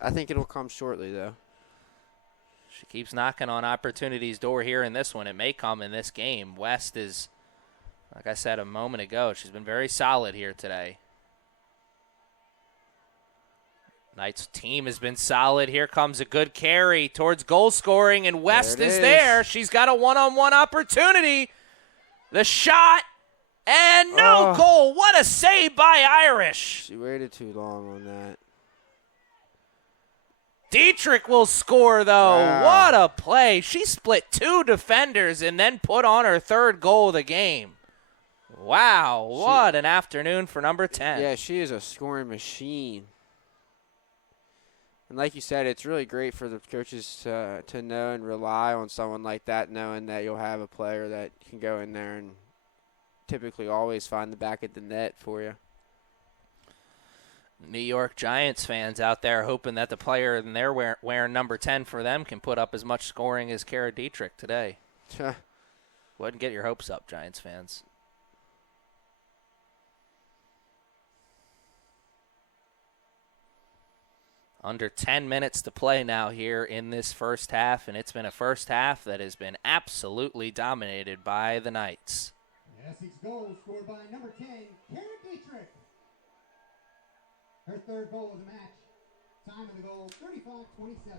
I think it'll come shortly, though. She keeps knocking on opportunities' door here in this one. It may come in this game. West is, like I said a moment ago, she's been very solid here today. Knights' team has been solid. Here comes a good carry towards goal scoring, and West is there. She's got a one-on-one opportunity. The shot, and no goal. What a save by Irish. She waited too long on that. Dietrich will score, though. Wow. What a play. She split two defenders and then put on her third goal of the game. Wow, what an afternoon for number 10. Yeah, she is a scoring machine. And like you said, it's really great for the coaches to know and rely on someone like that, knowing that you'll have a player that can go in there and typically always find the back of the net for you. New York Giants fans out there hoping that the player in there wearing number 10 for them can put up as much scoring as Kara Dietrich today. Wouldn't get your hopes up, Giants fans. Under 10 minutes to play now here in this first half, and it's been a first half that has been absolutely dominated by the Knights. Essex goal scored by number 10, Kara Dietrich. Her third goal of the match. Time of the goal, 35-27.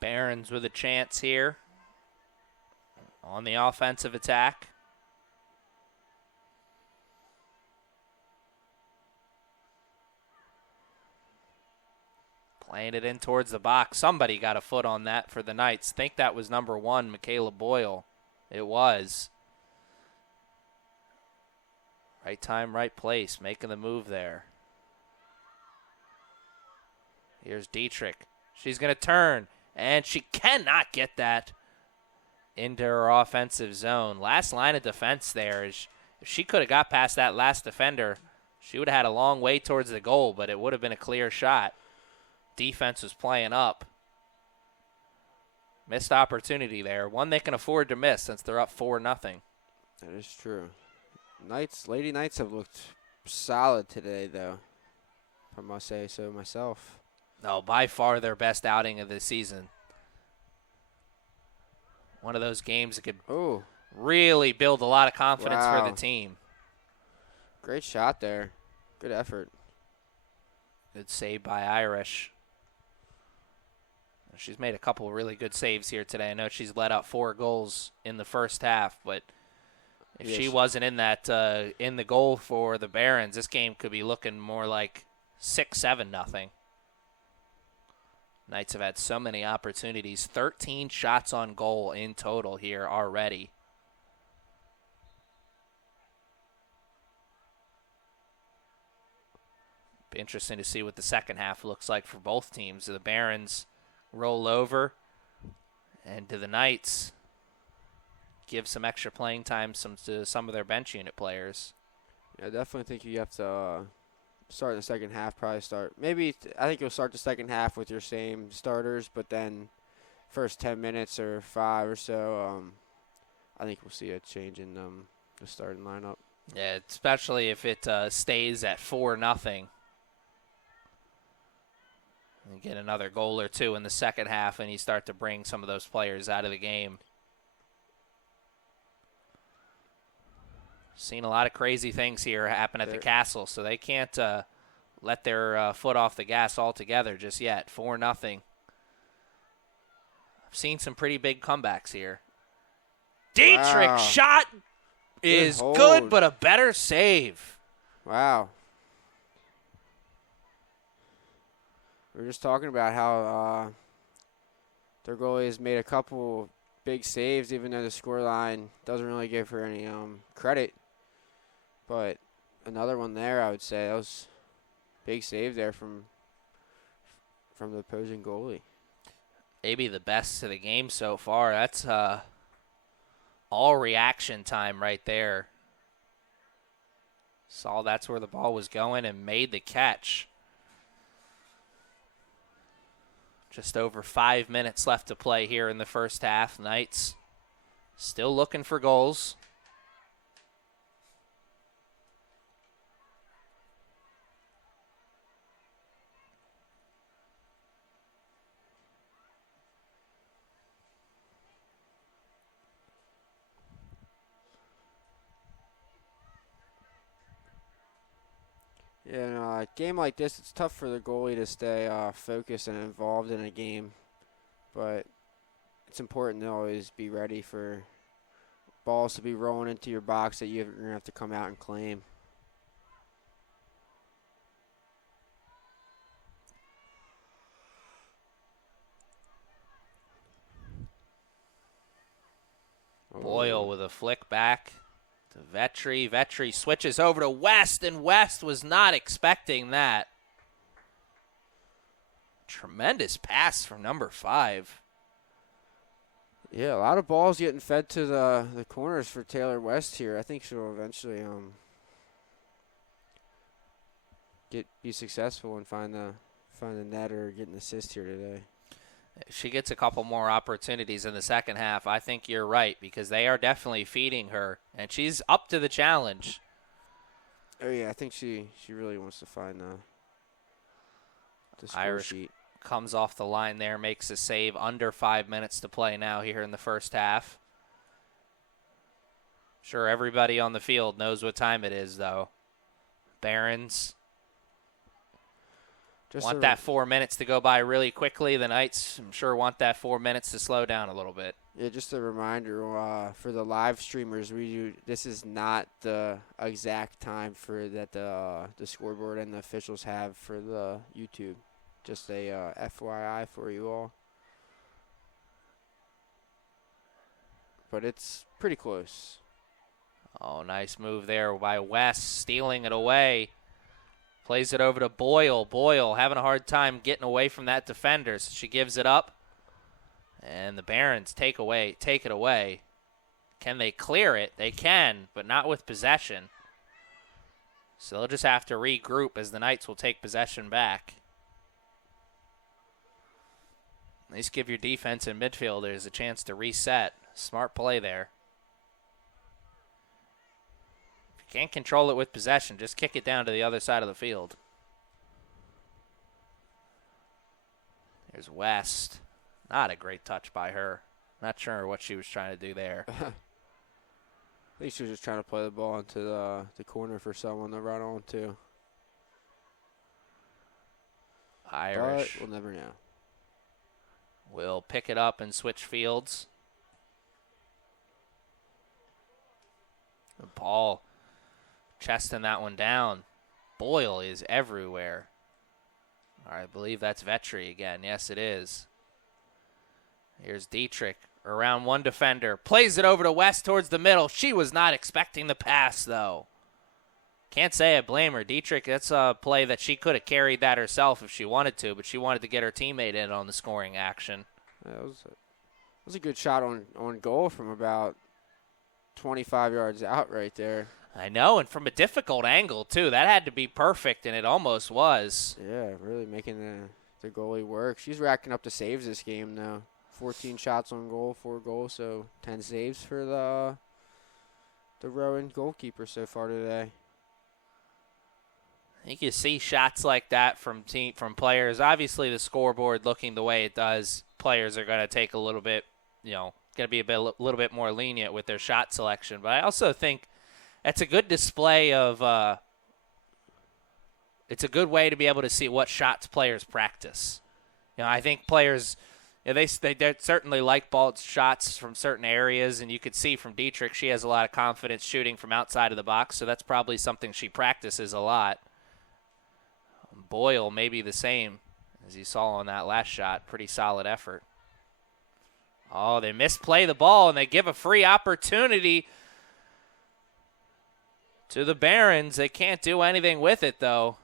Barons with a chance here on the offensive attack. Playing it in towards the box. Somebody got a foot on that for the Knights. Think that was number 1, Michaela Boyle. It was. Right time, right place. Making the move there. Here's Dietrich. She's going to turn, and she cannot get that into her offensive zone. Last line of defense there. If she could have got past that last defender, she would have had a long way towards the goal, but it would have been a clear shot. Defense was playing up. Missed opportunity there. One they can afford to miss since they're up 4-0. That is true. Lady Knights have looked solid today, though, if I must say so myself. No, by far their best outing of the season. One of those games that could really build a lot of confidence for the team. Great shot there. Good effort. Good save by Irish. She's made a couple of really good saves here today. I know she's let up 4 goals in the first half, but if she wasn't in that in the goal for the Barons, this game could be looking more like 6-7 nothing. Knights have had so many opportunities. 13 shots on goal in total here already. Be interesting to see what the second half looks like for both teams. The Barons roll over, and to the Knights, give some extra playing time to some of their bench unit players. Yeah, I definitely think you have to start in the second half. Probably start. Maybe I think you'll start the second half with your same starters, but then first 10 minutes or 5 or so, I think we'll see a change in the starting lineup. Yeah, especially if it stays at 4-0. And get another goal or two in the second half, and you start to bring some of those players out of the game. Seen a lot of crazy things here happen at the Castle, so they can't let their foot off the gas altogether just yet. 4-0. I've seen some pretty big comebacks here. Dietrich shot is good, but a better save. Wow. We were just talking about how their goalie has made a couple big saves, even though the scoreline doesn't really give her any credit. But another one there, I would say. That was a big save there from the opposing goalie. Maybe the best of the game so far. That's all reaction time right there. Saw that's where the ball was going and made the catch. Just over 5 minutes left to play here in the first half. Knights still looking for goals. Yeah, in a game like this, it's tough for the goalie to stay focused and involved in a game. But it's important to always be ready for balls to be rolling into your box that you're going to have to come out and claim. Boyle with a flick back to Vetri. Vetri switches over to West, and West was not expecting that. Tremendous pass from number 5. Yeah, a lot of balls getting fed to the corners for Taylor West here. I think she'll eventually be successful and find the net or get an assist here today. She gets a couple more opportunities in the second half. I think you're right, because they are definitely feeding her, and she's up to the challenge. Oh, yeah, I think she really wants to find the score Irish sheet. Comes off the line there, makes a save. Under 5 minutes to play now here in the first half. Sure, everybody on the field knows what time it is, though. Barons want that 4 minutes to go by really quickly. The Knights, I'm sure, want that 4 minutes to slow down a little bit. Yeah, just a reminder for the live streamers, this is not the exact time for that the scoreboard and the officials have for the YouTube. Just a FYI for you all. But it's pretty close. Oh, nice move there by West, stealing it away. Plays it over to Boyle. Boyle having a hard time getting away from that defender, so she gives it up. And the Barons take it away. Can they clear it? They can, but not with possession. So they'll just have to regroup as the Knights will take possession back. At least give your defense and midfielders a chance to reset. Smart play there. If you can't control it with possession, just kick it down to the other side of the field. There's West. Not a great touch by her. Not sure what she was trying to do there. I think she was just trying to play the ball into the corner for someone to run on to. Irish. But we'll never know. Will pick it up and switch fields. Paul chesting that one down. Boyle is everywhere. All right, I believe that's Vetri again. Yes, it is. Here's Dietrich around one defender. Plays it over to West towards the middle. She was not expecting the pass, though. Can't say I blame her. Dietrich, that's a play that she could have carried that herself if she wanted to, but she wanted to get her teammate in on the scoring action. That was a good shot on goal from about 25 yards out right there. I know, and from a difficult angle, too. That had to be perfect, and it almost was. Yeah, really making the goalie work. She's racking up the saves this game, though. 14 shots on goal, 4 goals, so 10 saves for the Rowan goalkeeper so far today. I think you see shots like that from players. Obviously, the scoreboard looking the way it does, players are going to take a little bit, going to be a little bit more lenient with their shot selection. But I also think it's a good display of it's a good way to be able to see what shots players practice. I think players, they certainly like ball shots from certain areas, and you could see from Dietrich she has a lot of confidence shooting from outside of the box, so that's probably something she practices a lot. Boyle maybe the same, as you saw on that last shot. Pretty solid effort. Oh, they misplay the ball, and they give a free opportunity to the Barons. They can't do anything with it, though.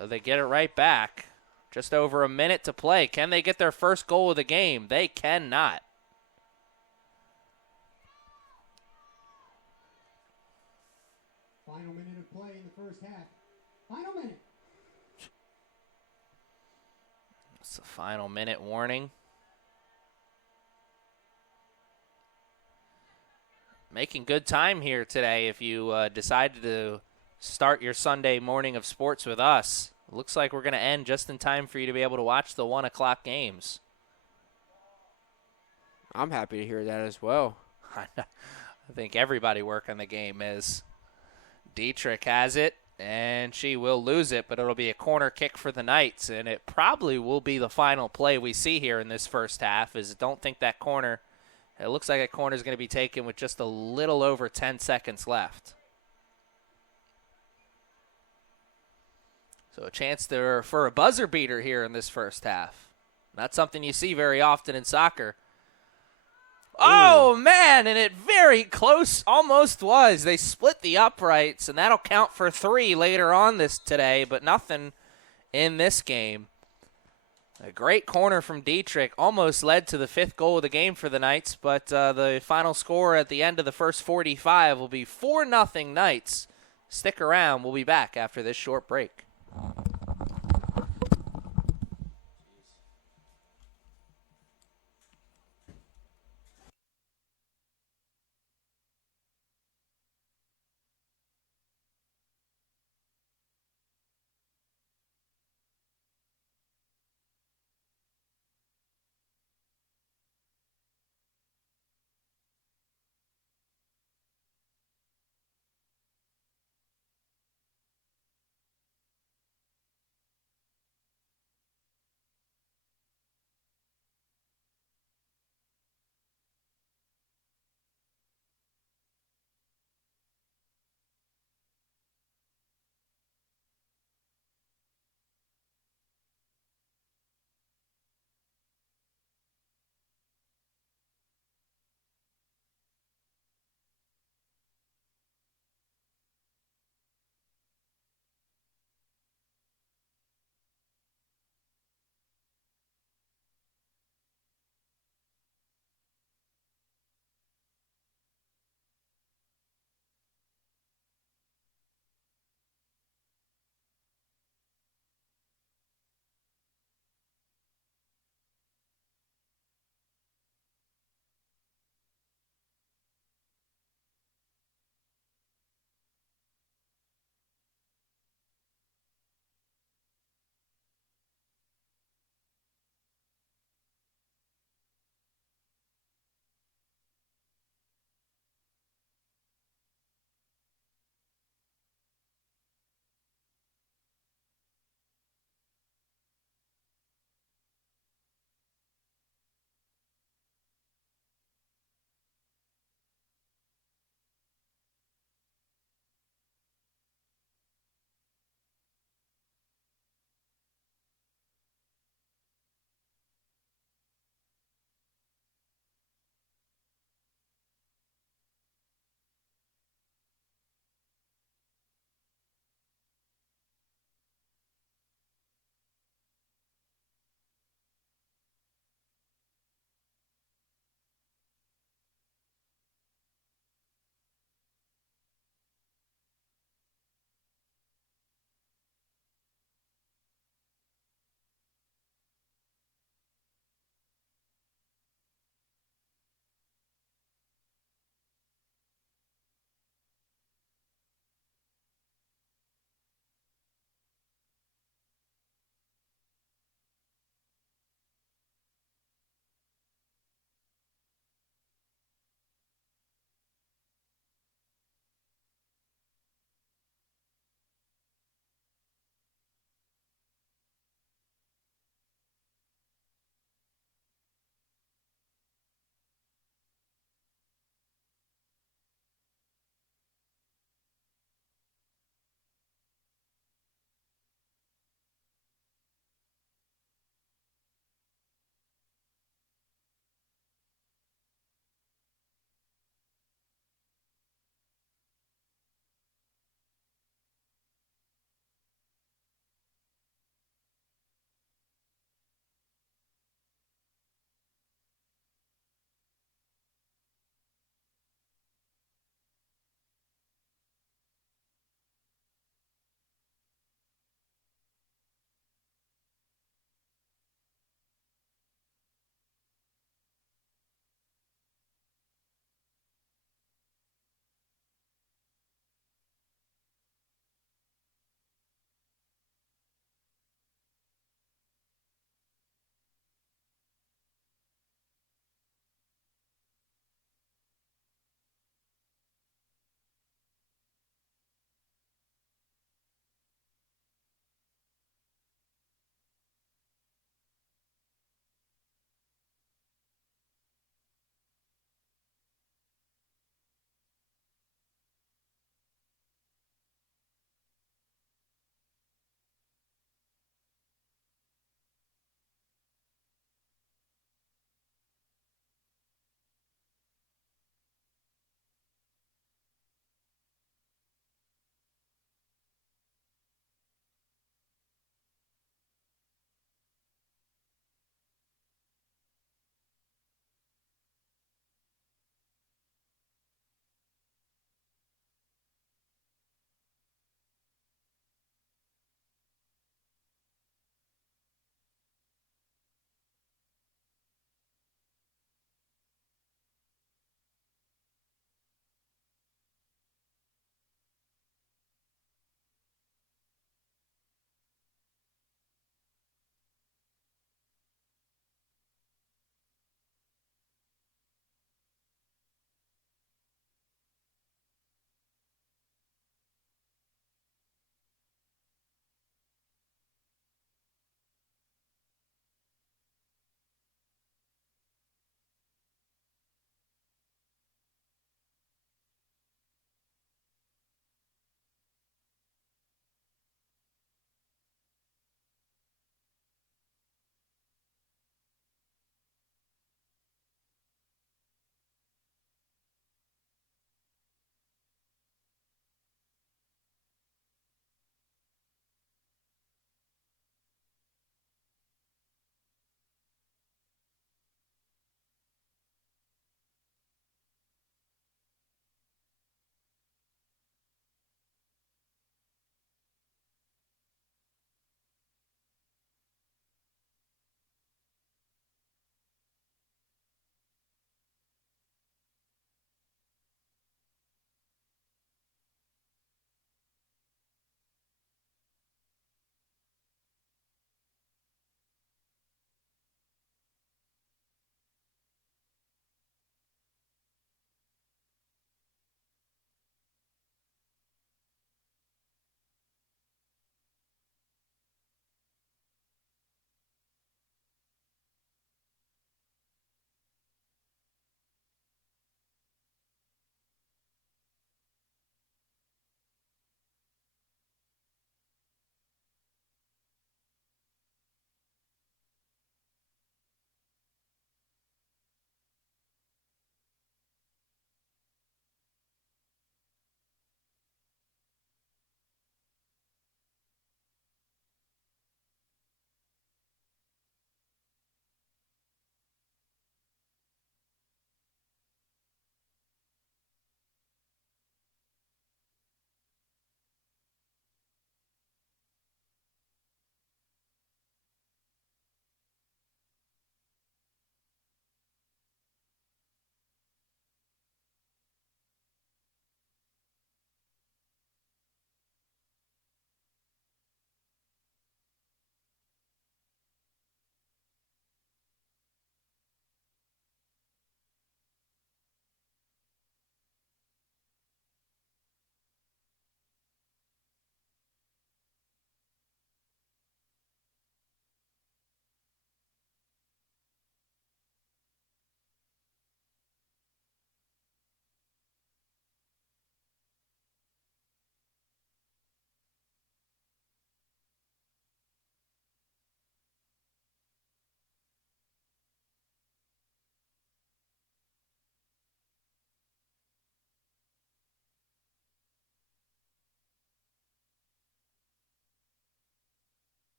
They get it right back. Just over a minute to play. Can they get their first goal of the game? They cannot. Final minute of play in the first half. Final minute. It's the final minute warning. Making good time here today if you decided to start your Sunday morning of sports with us. Looks like we're going to end just in time for you to be able to watch the 1 o'clock games. I'm happy to hear that as well. I think everybody working the game is. Dietrich has it, and she will lose it, but it'll be a corner kick for the Knights, and it probably will be the final play we see here in this first half. Don't think that corner, it looks like a corner is going to be taken with just a little over 10 seconds left. So a chance there for a buzzer beater here in this first half. Not something you see very often in soccer. Oh, man, and it very close almost was. They split the uprights, and that'll count for 3 later on today, but nothing in this game. A great corner from Dietrich almost led to the 5th goal of the game for the Knights, but the final score at the end of the first 45 will be 4-0 Knights. Stick around. We'll be back after this short break.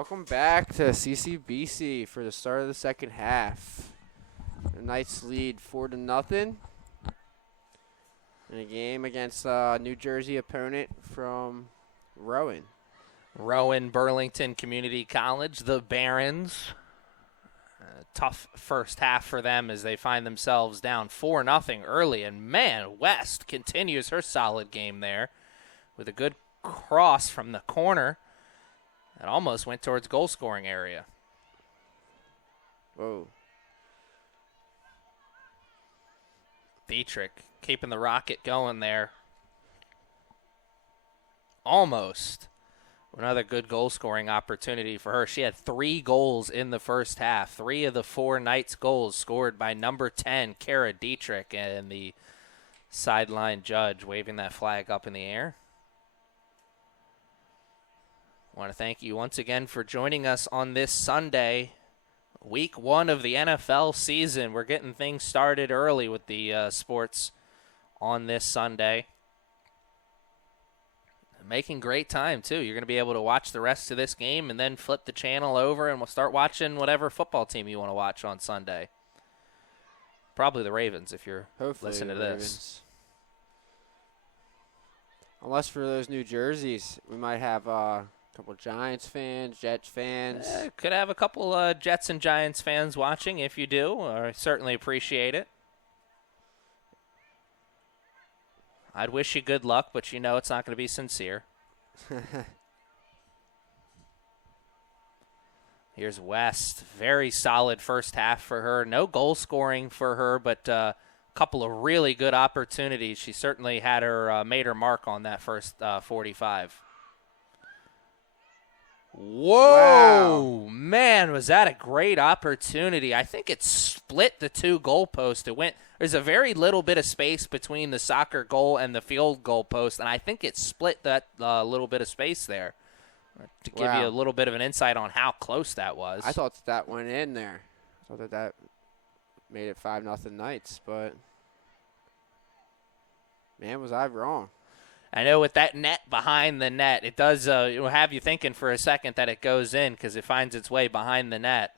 Welcome back to CCBC for the start of the second half. The Knights lead 4-0 in a game against a New Jersey opponent from Rowan. Rowan Burlington Community College, the Barons. Tough first half for them as they find themselves down 4-0 early. And man, West continues her solid game there with a good cross from the corner. It almost went towards goal scoring area. Whoa. Dietrich keeping the rocket going there. Almost. Another good goal scoring opportunity for her. She had 3 goals in the first half. 3 of the 4 Knights goals scored by number 10, Kara Dietrich, and the sideline judge waving that flag up in the air. I want to thank you once again for joining us on this Sunday, week 1 of the NFL season. We're getting things started early with the sports on this Sunday. Making great time, too. You're going to be able to watch the rest of this game and then flip the channel over and we'll start watching whatever football team you want to watch on Sunday. Probably the Ravens if you're listening to this. Ravens. Unless for those New Jerseys, we might have a couple Giants fans, Jets fans. Could have a couple Jets and Giants fans watching if you do. I certainly appreciate it. I'd wish you good luck, but you know it's not going to be sincere. Here's West. Very solid first half for her. No goal scoring for her, but a couple of really good opportunities. She certainly had her made her mark on that first 45. Whoa! Wow. Man, was that a great opportunity. I think it split the 2 goalposts. There's a very little bit of space between the soccer goal and the field goal post, and I think it split that little bit of space there. To give you a little bit of an insight on how close that was. I thought that went in there. I thought that made it 5-0 Knights, but man, was I wrong. I know with that net behind the net, it does have you thinking for a second that it goes in because it finds its way behind the net.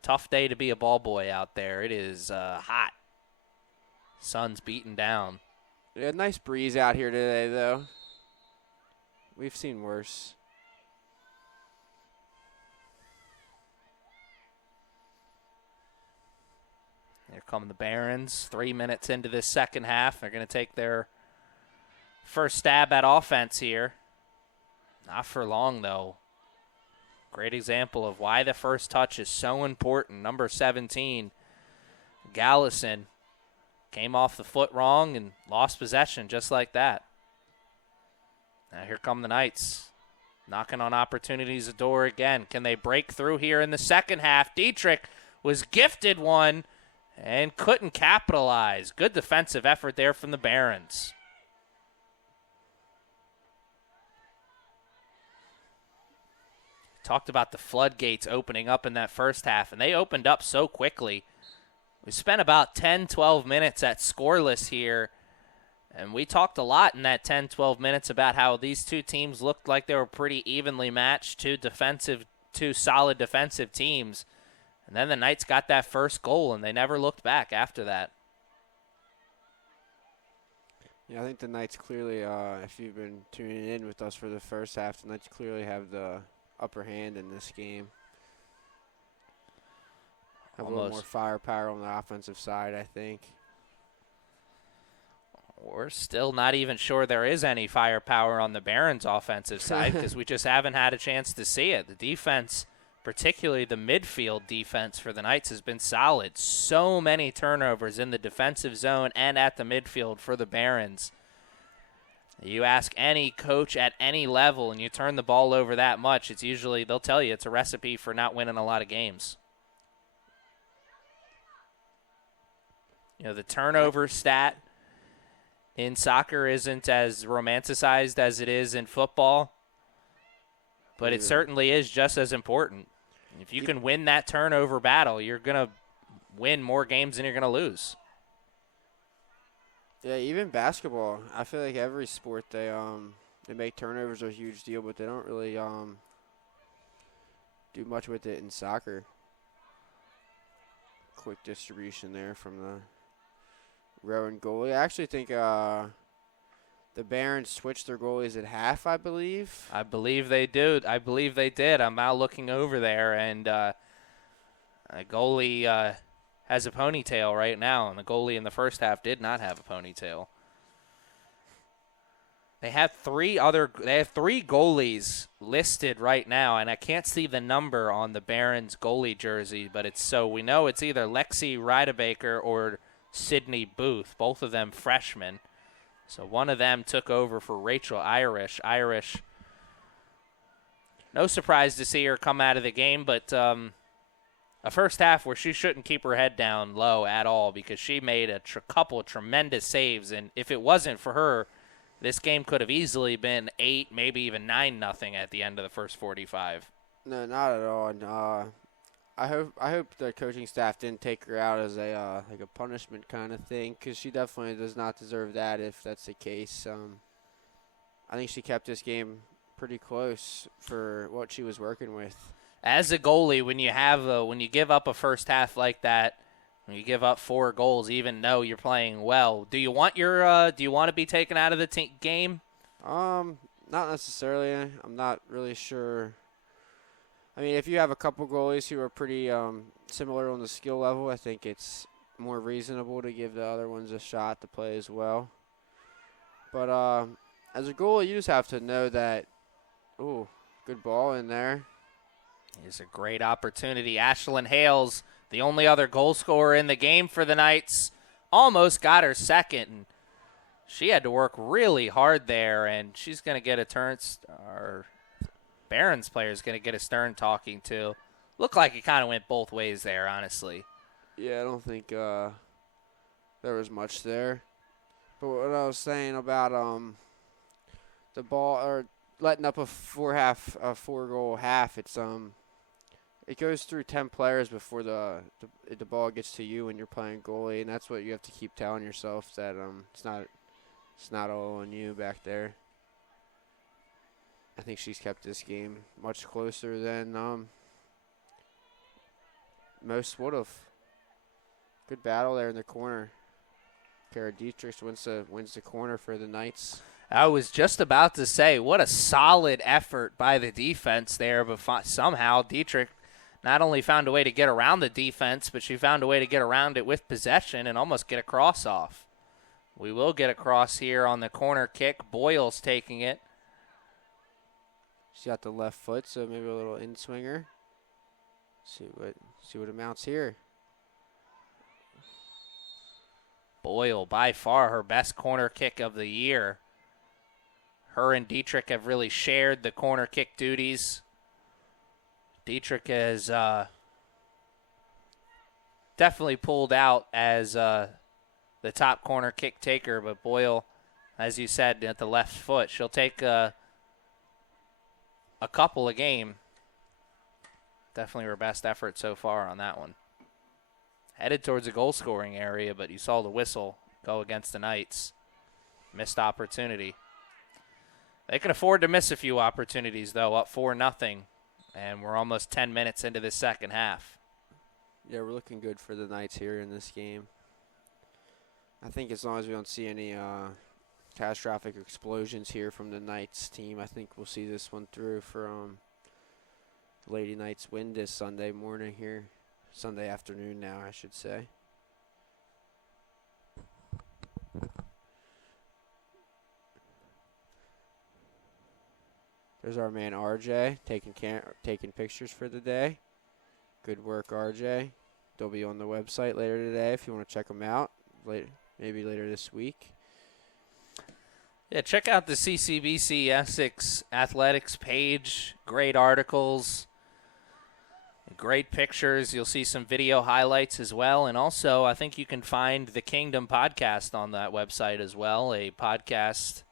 Tough day to be a ball boy out there. It is hot. Sun's beating down. Yeah, nice breeze out here today, though. We've seen worse. Here come the Barons. 3 minutes into this second half. They're going to take their first stab at offense here. Not for long, though. Great example of why the first touch is so important. Number 17, Gallison, came off the foot wrong and lost possession just like that. Now here come the Knights. Knocking on opportunities at the door again. Can they break through here in the second half? Dietrich was gifted one and couldn't capitalize. Good defensive effort there from the Barons. Talked about the floodgates opening up in that first half, and they opened up so quickly. We spent about 10, 12 minutes at scoreless here, and we talked a lot in that 10, 12 minutes about how these two teams looked like they were pretty evenly matched, two solid defensive teams. And then the Knights got that first goal, and they never looked back after that. Yeah, I think the Knights clearly, if you've been tuning in with us for the first half, the Knights clearly have the upper hand in this game. Have a little more firepower on the offensive side, I think. We're still not even sure there is any firepower on the Barons' offensive side because we just haven't had a chance to see it. The defense, particularly the midfield defense for the Knights, has been solid. So many turnovers in the defensive zone and at the midfield for the Barons. You ask any coach at any level and you turn the ball over that much, it's usually, they'll tell you it's a recipe for not winning a lot of games. You know, the turnover stat in soccer isn't as romanticized as it is in football, but it certainly is just as important. If you can win that turnover battle, you're going to win more games than you're going to lose. Yeah, even basketball. I feel like every sport they make turnovers a huge deal, but they don't really do much with it in soccer. Quick distribution there from the Rowan goalie. I actually think the Barons switched their goalies at half, I believe. I believe they do. I believe they did. I'm now looking over there, and a goalie has a ponytail right now, and the goalie in the first half did not have a ponytail. They have three goalies listed right now, and I can't see the number on the Barons goalie jersey, but we know it's either Lexi Ridebaker or Sydney Booth, both of them freshmen. So one of them took over for Rachel Irish. Irish, no surprise to see her come out of the game, but a first half where she shouldn't keep her head down low at all because she made a couple of tremendous saves, and if it wasn't for her, this game could have easily been 8, maybe even 9-0 at the end of the first 45. No, not at all. And I hope the coaching staff didn't take her out as a like a punishment kind of thing, because she definitely does not deserve that if that's the case. I think she kept this game pretty close for what she was working with. As a goalie, when you give up a first half like that, when you give up 4 goals, even though you're playing well, do you want to be taken out of the game? Not necessarily. I'm not really sure. I mean, if you have a couple goalies who are pretty similar on the skill level, I think it's more reasonable to give the other ones a shot to play as well. But as a goalie, you just have to know that, ooh, good ball in there. Here's a great opportunity. Ashlyn Hales, the only other goal scorer in the game for the Knights, almost got her second. And she had to work really hard there, and she's going to get a turn. Our Barons player is going to get a stern talking to. Looked like it kind of went both ways there, honestly. Yeah, I don't think there was much there. But what I was saying about the ball, or letting up a 4-goal half, it goes through 10 players before the ball gets to you when you're playing goalie, and that's what you have to keep telling yourself, that it's not all on you back there. I think she's kept this game much closer than most would have. Good battle there in the corner. Kara Dietrich wins the corner for the Knights. I was just about to say, what a solid effort by the defense there, but somehow Dietrich not only found a way to get around the defense, but she found a way to get around it with possession and almost get a cross off. We will get a cross here on the corner kick. Boyle's taking it. She's got the left foot, so maybe a little in-swinger. See what amounts here. Boyle, by far her best corner kick of the year. Her and Dietrich have really shared the corner kick duties. Dietrich has definitely pulled out as the top corner kick taker, but Boyle, as you said, at the left foot. She'll take a couple a game. Definitely her best effort so far on that one. Headed towards the goal-scoring area, but you saw the whistle go against the Knights. Missed opportunity. They can afford to miss a few opportunities, though, up 4-0, and we're almost 10 minutes into the second half. Yeah, we're looking good for the Knights here in this game. I think as long as we don't see any catastrophic explosions here from the Knights team, I think we'll see this one through for Lady Knights win this Sunday morning here. Sunday afternoon now, I should say. There's our man RJ taking pictures for the day. Good work, RJ. They'll be on the website later today if you want to check them out. Maybe later this week. Yeah, check out the CCBC Essex athletics page. Great articles. Great pictures. You'll see some video highlights as well. And also, I think you can find the Kingdom podcast on that website as well, a podcast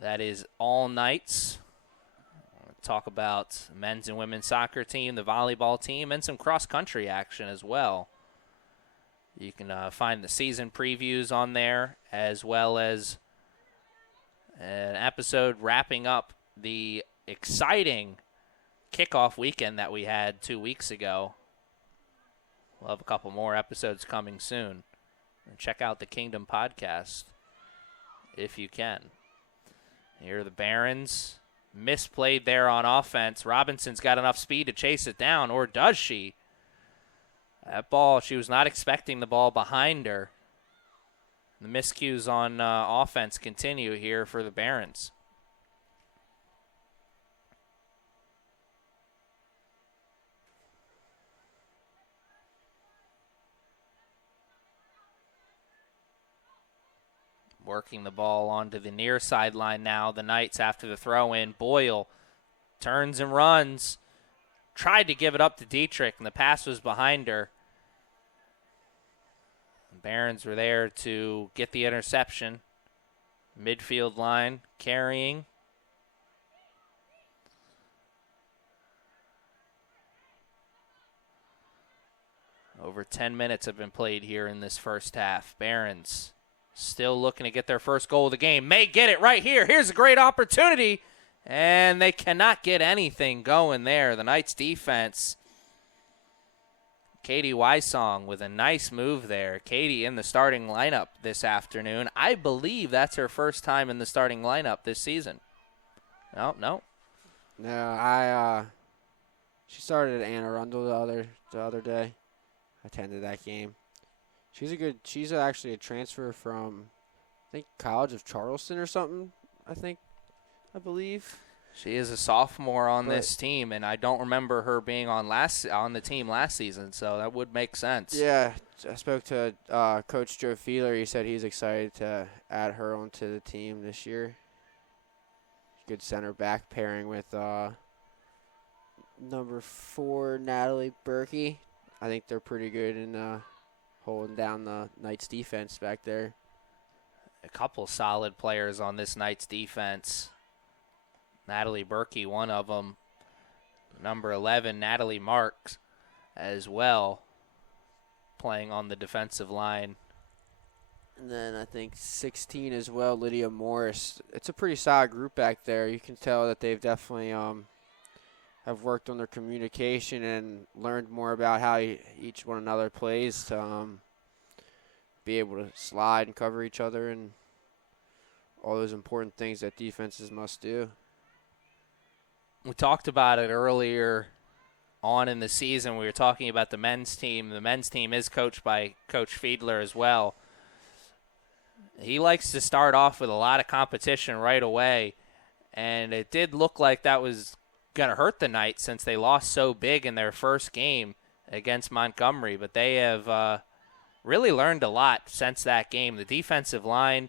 that is all nights. Talk about men's and women's soccer team, the volleyball team, and some cross-country action as well. You can find the season previews on there, as well as an episode wrapping up the exciting kickoff weekend that we had 2 weeks ago. We'll have a couple more episodes coming soon. And check out the Kingdom podcast if you can. Here are the Barons. Misplayed there on offense. Robinson's got enough speed to chase it down, or does she? That ball, she was not expecting the ball behind her. The miscues on offense continue here for the Barons. Working the ball onto the near sideline now. The Knights after the throw-in. Boyle turns and runs. Tried to give it up to Dietrich, and the pass was behind her. The Barons were there to get the interception. Midfield line carrying. Over 10 minutes have been played here in this first half. Barons still looking to get their first goal of the game. May get it right here. Here's a great opportunity. And they cannot get anything going there. The Knights defense. Katie Wysong with a nice move there. Katie in the starting lineup this afternoon. I believe that's her first time in the starting lineup this season. No. No, she started at Anne Arundel the other day. I attended that game. She's actually a transfer from, I think, College of Charleston or something, I believe. She is a sophomore on this team, and I don't remember her being on the team last season, so that would make sense. Yeah, I spoke to Coach Joe Feeler. He said he's excited to add her onto the team this year. Good center back pairing with number 4, Natalie Berkey. I think they're pretty good in holding down the Knights defense back there. A couple solid players on this Knights defense. Natalie Berkey, one of them. Number 11, Natalie Marks, as well, playing on the defensive line. And then I think 16 as well, Lydia Morris. It's a pretty solid group back there. You can tell that they've definitely have worked on their communication and learned more about how each one another plays to be able to slide and cover each other and all those important things that defenses must do. We talked about it earlier on in the season. We were talking about the men's team. The men's team is coached by Coach Fiedler as well. He likes to start off with a lot of competition right away, and it did look like that was going to hurt the Knights since they lost so big in their first game against Montgomery. But they have really learned a lot since that game. The defensive line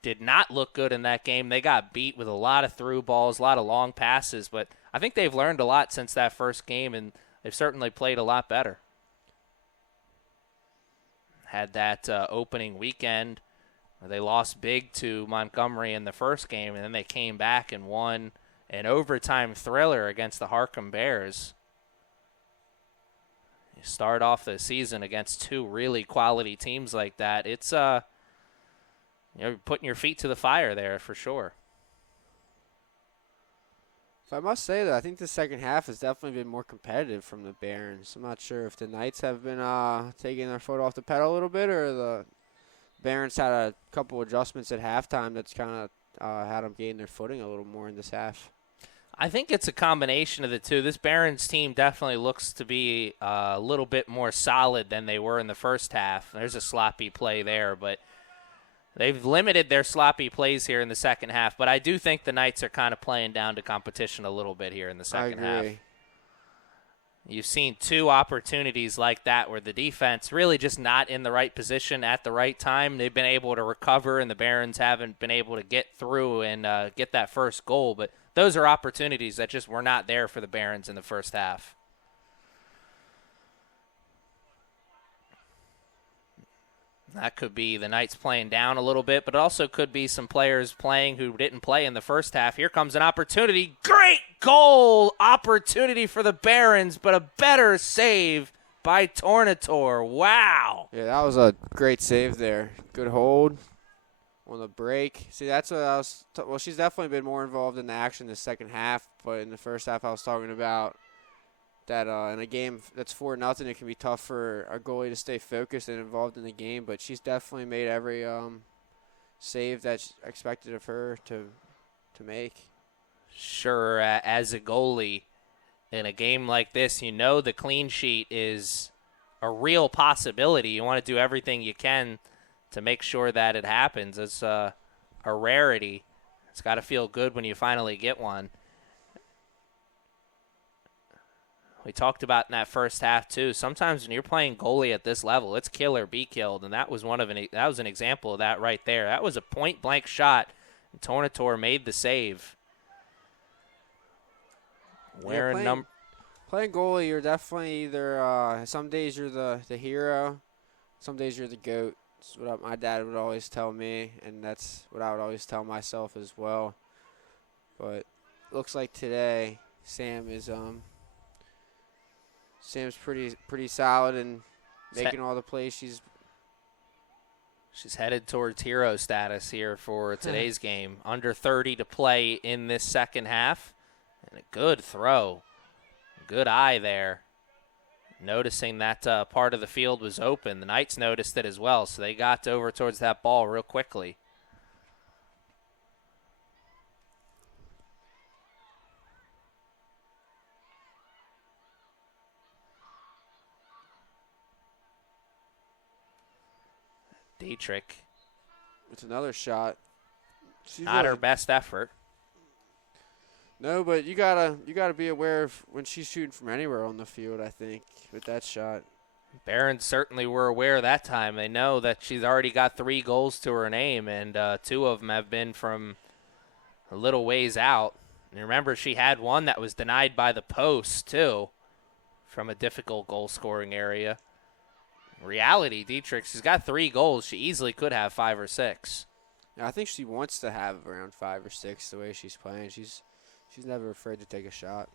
did not look good in that game. They got beat with a lot of through balls, a lot of long passes. But I think they've learned a lot since that first game, and they've certainly played a lot better. Had that opening weekend where they lost big to Montgomery in the first game, and then they came back and won an overtime thriller against the Harcum Bears. You start off the season against two really quality teams like that. It's putting your feet to the fire there for sure. So I must say that I think the second half has definitely been more competitive from the Barons. I'm not sure if the Knights have been taking their foot off the pedal a little bit, or the Barons had a couple adjustments at halftime that's kind of had them gain their footing a little more in this half. I think it's a combination of the two. This Barons team definitely looks to be a little bit more solid than they were in the first half. There's a sloppy play there, but they've limited their sloppy plays here in the second half. But I do think the Knights are kind of playing down to competition a little bit here in the second half. You've seen two opportunities like that where the defense really just not in the right position at the right time. They've been able to recover, and the Barons haven't been able to get through and get that first goal. But those are opportunities that just were not there for the Barons in the first half. That could be the Knights playing down a little bit, but it also could be some players playing who didn't play in the first half. Here comes an opportunity. Great goal opportunity for the Barons, but a better save by Tornator. Wow. Yeah, that was a great save there. Good hold on the break. See, that's what I was well, she's definitely been more involved in the action the second half, but in the first half I was talking about that in a game that's 4-0, it can be tough for a goalie to stay focused and involved in the game, but she's definitely made every save that's expected of her to make. Sure, as a goalie in a game like this, you know the clean sheet is a real possibility. You want to do everything you can to make sure that it happens. It's a rarity. It's got to feel good when you finally get one. We talked about in that first half too. Sometimes when you're playing goalie at this level, it's kill or be killed, and that was that was an example of that right there. That was a point blank shot, and Tornator made the save. Playing goalie, you're definitely either some days you're the hero, some days you're the GOAT. That's what my dad would always tell me, and that's what I would always tell myself as well. But looks like today Sam's pretty solid and making all the plays. She's headed towards hero status here for today's game. Under 30 to play in this second half. And a good throw. Good eye there. Noticing that part of the field was open. The Knights noticed it as well, so they got over towards that ball real quickly. Dietrich. It's another shot. Not her best effort. No, but you gotta be aware of when she's shooting from anywhere on the field, I think, with that shot. Barons certainly were aware that time. They know that she's already got 3 goals to her name, and 2 of them have been from a little ways out. And remember, she had one that was denied by the post, too, from a difficult goal-scoring area. In reality, Dietrich, she's got 3 goals. She easily could have 5 or 6. Yeah, I think she wants to have around 5 or 6 the way she's playing. She's never afraid to take a shot.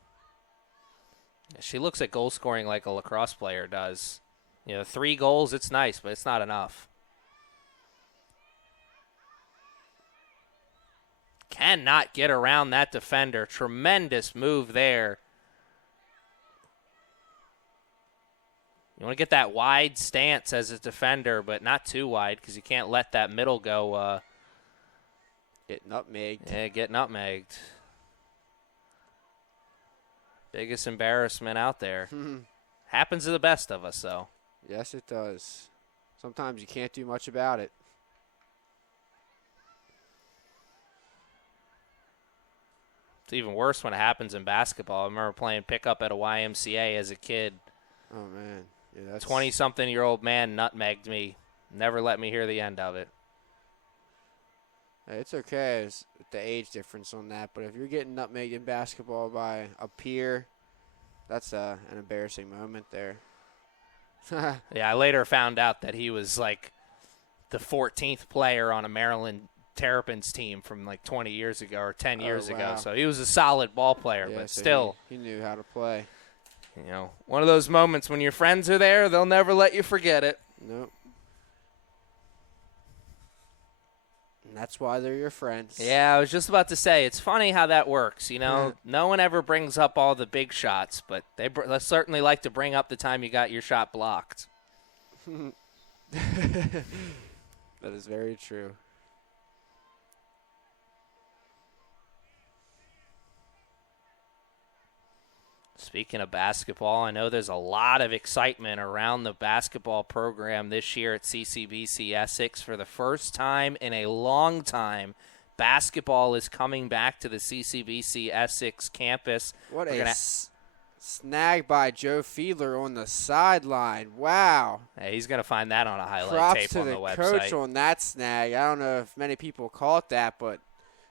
She looks at goal scoring like a lacrosse player does. 3 goals, it's nice, but it's not enough. Cannot get around that defender. Tremendous move there. You want to get that wide stance as a defender, but not too wide because you can't let that middle go. Get nutmegged. Yeah, get nutmegged. Biggest embarrassment out there. Happens to the best of us, though. Yes, it does. Sometimes you can't do much about it. It's even worse when it happens in basketball. I remember playing pickup at a YMCA as a kid. Oh, man. Yeah, that's 20-something-year-old man nutmegged me. Never let me hear the end of it. Hey, it's okay with the age difference on that, but if you're getting nutmegged in basketball by a peer, that's an embarrassing moment there. Yeah, I later found out that he was like the 14th player on a Maryland Terrapins team from like 20 years ago or 10 years ago. So he was a solid ball player, Yeah, but so still. He knew how to play. One of those moments when your friends are there, they'll never let you forget it. Nope. And that's why they're your friends. Yeah, I was just about to say, it's funny how that works. No one ever brings up all the big shots, but they certainly like to bring up the time you got your shot blocked. That is very true. Speaking of basketball, I know there's a lot of excitement around the basketball program this year at CCBC Essex. For the first time in a long time, basketball is coming back to the CCBC Essex campus. What snag by Joe Fiedler on the sideline. Wow. Hey, he's going to find that on a highlight Props tape to on the the website. coach on that snag. I don't know if many people caught that, but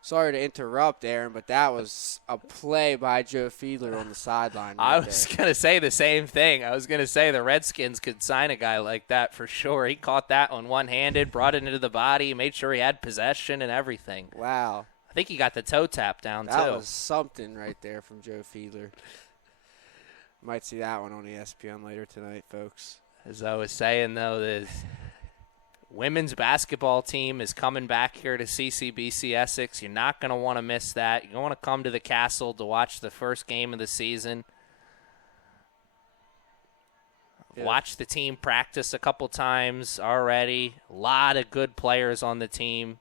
sorry to interrupt, Aaron, but that was a play by Joe Fiedler on the sideline. I was going to say the same thing. I was going to say the Redskins could sign a guy like that for sure. He caught that on one-handed, brought it into the body, made sure he had possession and everything. Wow. I think he got the toe tap down, too. That was something right there from Joe Fiedler. Might see that one on ESPN later tonight, folks. As I was saying, though, the women's basketball team is coming back here to CCBC Essex. You're not going to want to miss that. You want to come to the Castle to watch the first game of the season. Yeah. Watch the team practice a couple times already. A lot of good players on the team.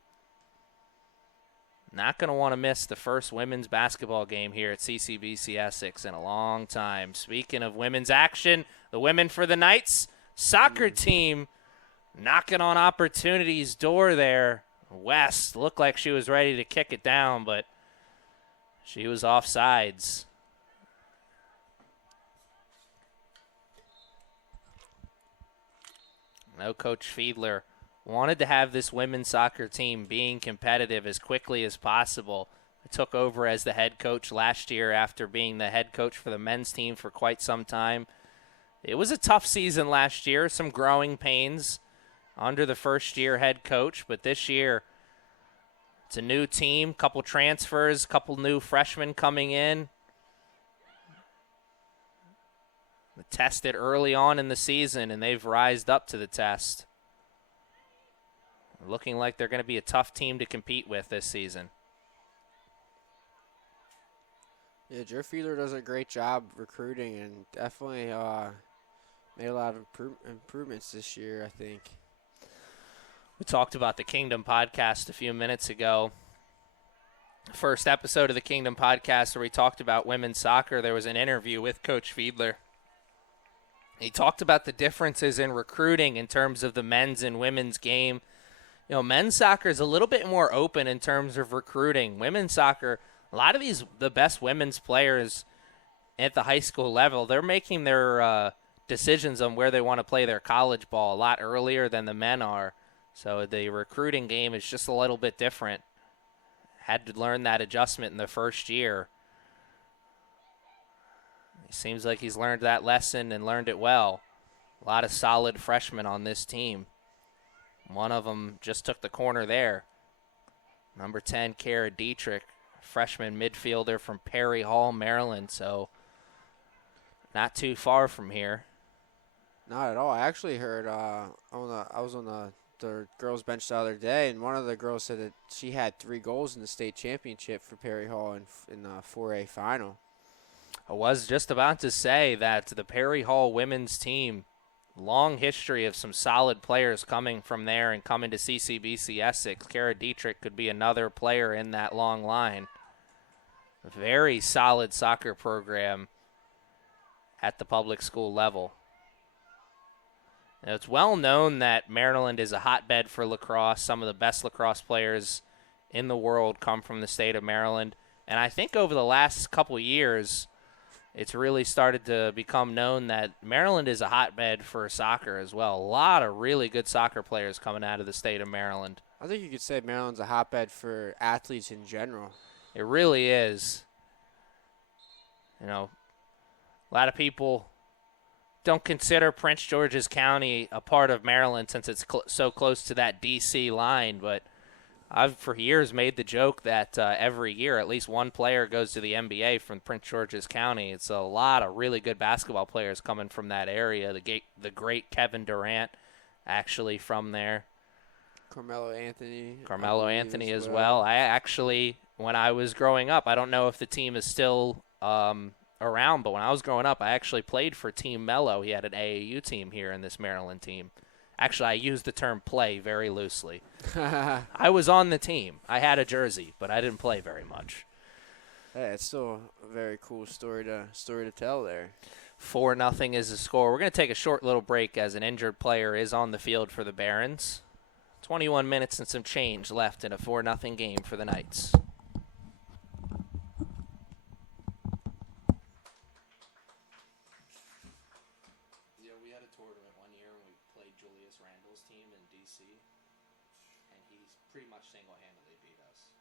Not going to want to miss the first women's basketball game here at CCBC Essex in a long time. Speaking of women's action, the women for the Knights soccer team knocking on opportunity's door there. West looked like she was ready to kick it down, but she was offsides. No, Coach Fiedler wanted to have this women's soccer team being competitive as quickly as possible. I took over as the head coach last year after being the head coach for the men's team for quite some time. It was a tough season last year, some growing pains under the first-year head coach, but this year it's a new team, couple transfers, couple new freshmen coming in. They tested early on in the season, and they've rised up to the test. Looking like they're going to be a tough team to compete with this season. Yeah, Joe Fiedler does a great job recruiting and definitely made a lot of improvements this year, I think. We talked about the Kingdom podcast a few minutes ago. First episode of the Kingdom podcast where we talked about women's soccer, there was an interview with Coach Fiedler. He talked about the differences in recruiting in terms of the men's and women's game. You know, men's soccer is a little bit more open in terms of recruiting. Women's soccer, a lot of the best women's players at the high school level, they're making their decisions on where they want to play their college ball a lot earlier than the men are. So the recruiting game is just a little bit different. Had to learn that adjustment in the first year. It seems like he's learned that lesson and learned it well. A lot of solid freshmen on this team. One of them just took the corner there. Number 10, Kara Dietrich, freshman midfielder from Perry Hall, Maryland. So not too far from here. Not at all. I actually heard I was on the girls' bench the other day, and one of the girls said that she had 3 goals in the state championship for Perry Hall in the 4A final. I was just about to say that the Perry Hall women's team, long history of some solid players coming from there and coming to CCBC Essex. Kara Dietrich could be another player in that long line. A very solid soccer program at the public school level. Now, it's well known that Maryland is a hotbed for lacrosse. Some of the best lacrosse players in the world come from the state of Maryland. And I think over the last couple of years, it's really started to become known that Maryland is a hotbed for soccer as well. A lot of really good soccer players coming out of the state of Maryland. I think you could say Maryland's a hotbed for athletes in general. It really is. You know, a lot of people don't consider Prince George's County a part of Maryland since it's so close to that D.C. line, but I've for years made the joke that every year at least one player goes to the NBA from Prince George's County. It's a lot of really good basketball players coming from that area. The great Kevin Durant actually from there. Carmelo Anthony as well. I actually, when I was growing up, I don't know if the team is still around, but when I was growing up, I actually played for Team Mello. He had an AAU team here in this Maryland team. Actually, I use the term play very loosely. I was on the team. I had a jersey, but I didn't play very much. Hey, it's still a very cool story to tell there. 4-0 is the score. We're going to take a short little break as an injured player is on the field for the Barons. 21 minutes and some change left in a 4-0 game for the Knights. Pretty much single-handedly beat us.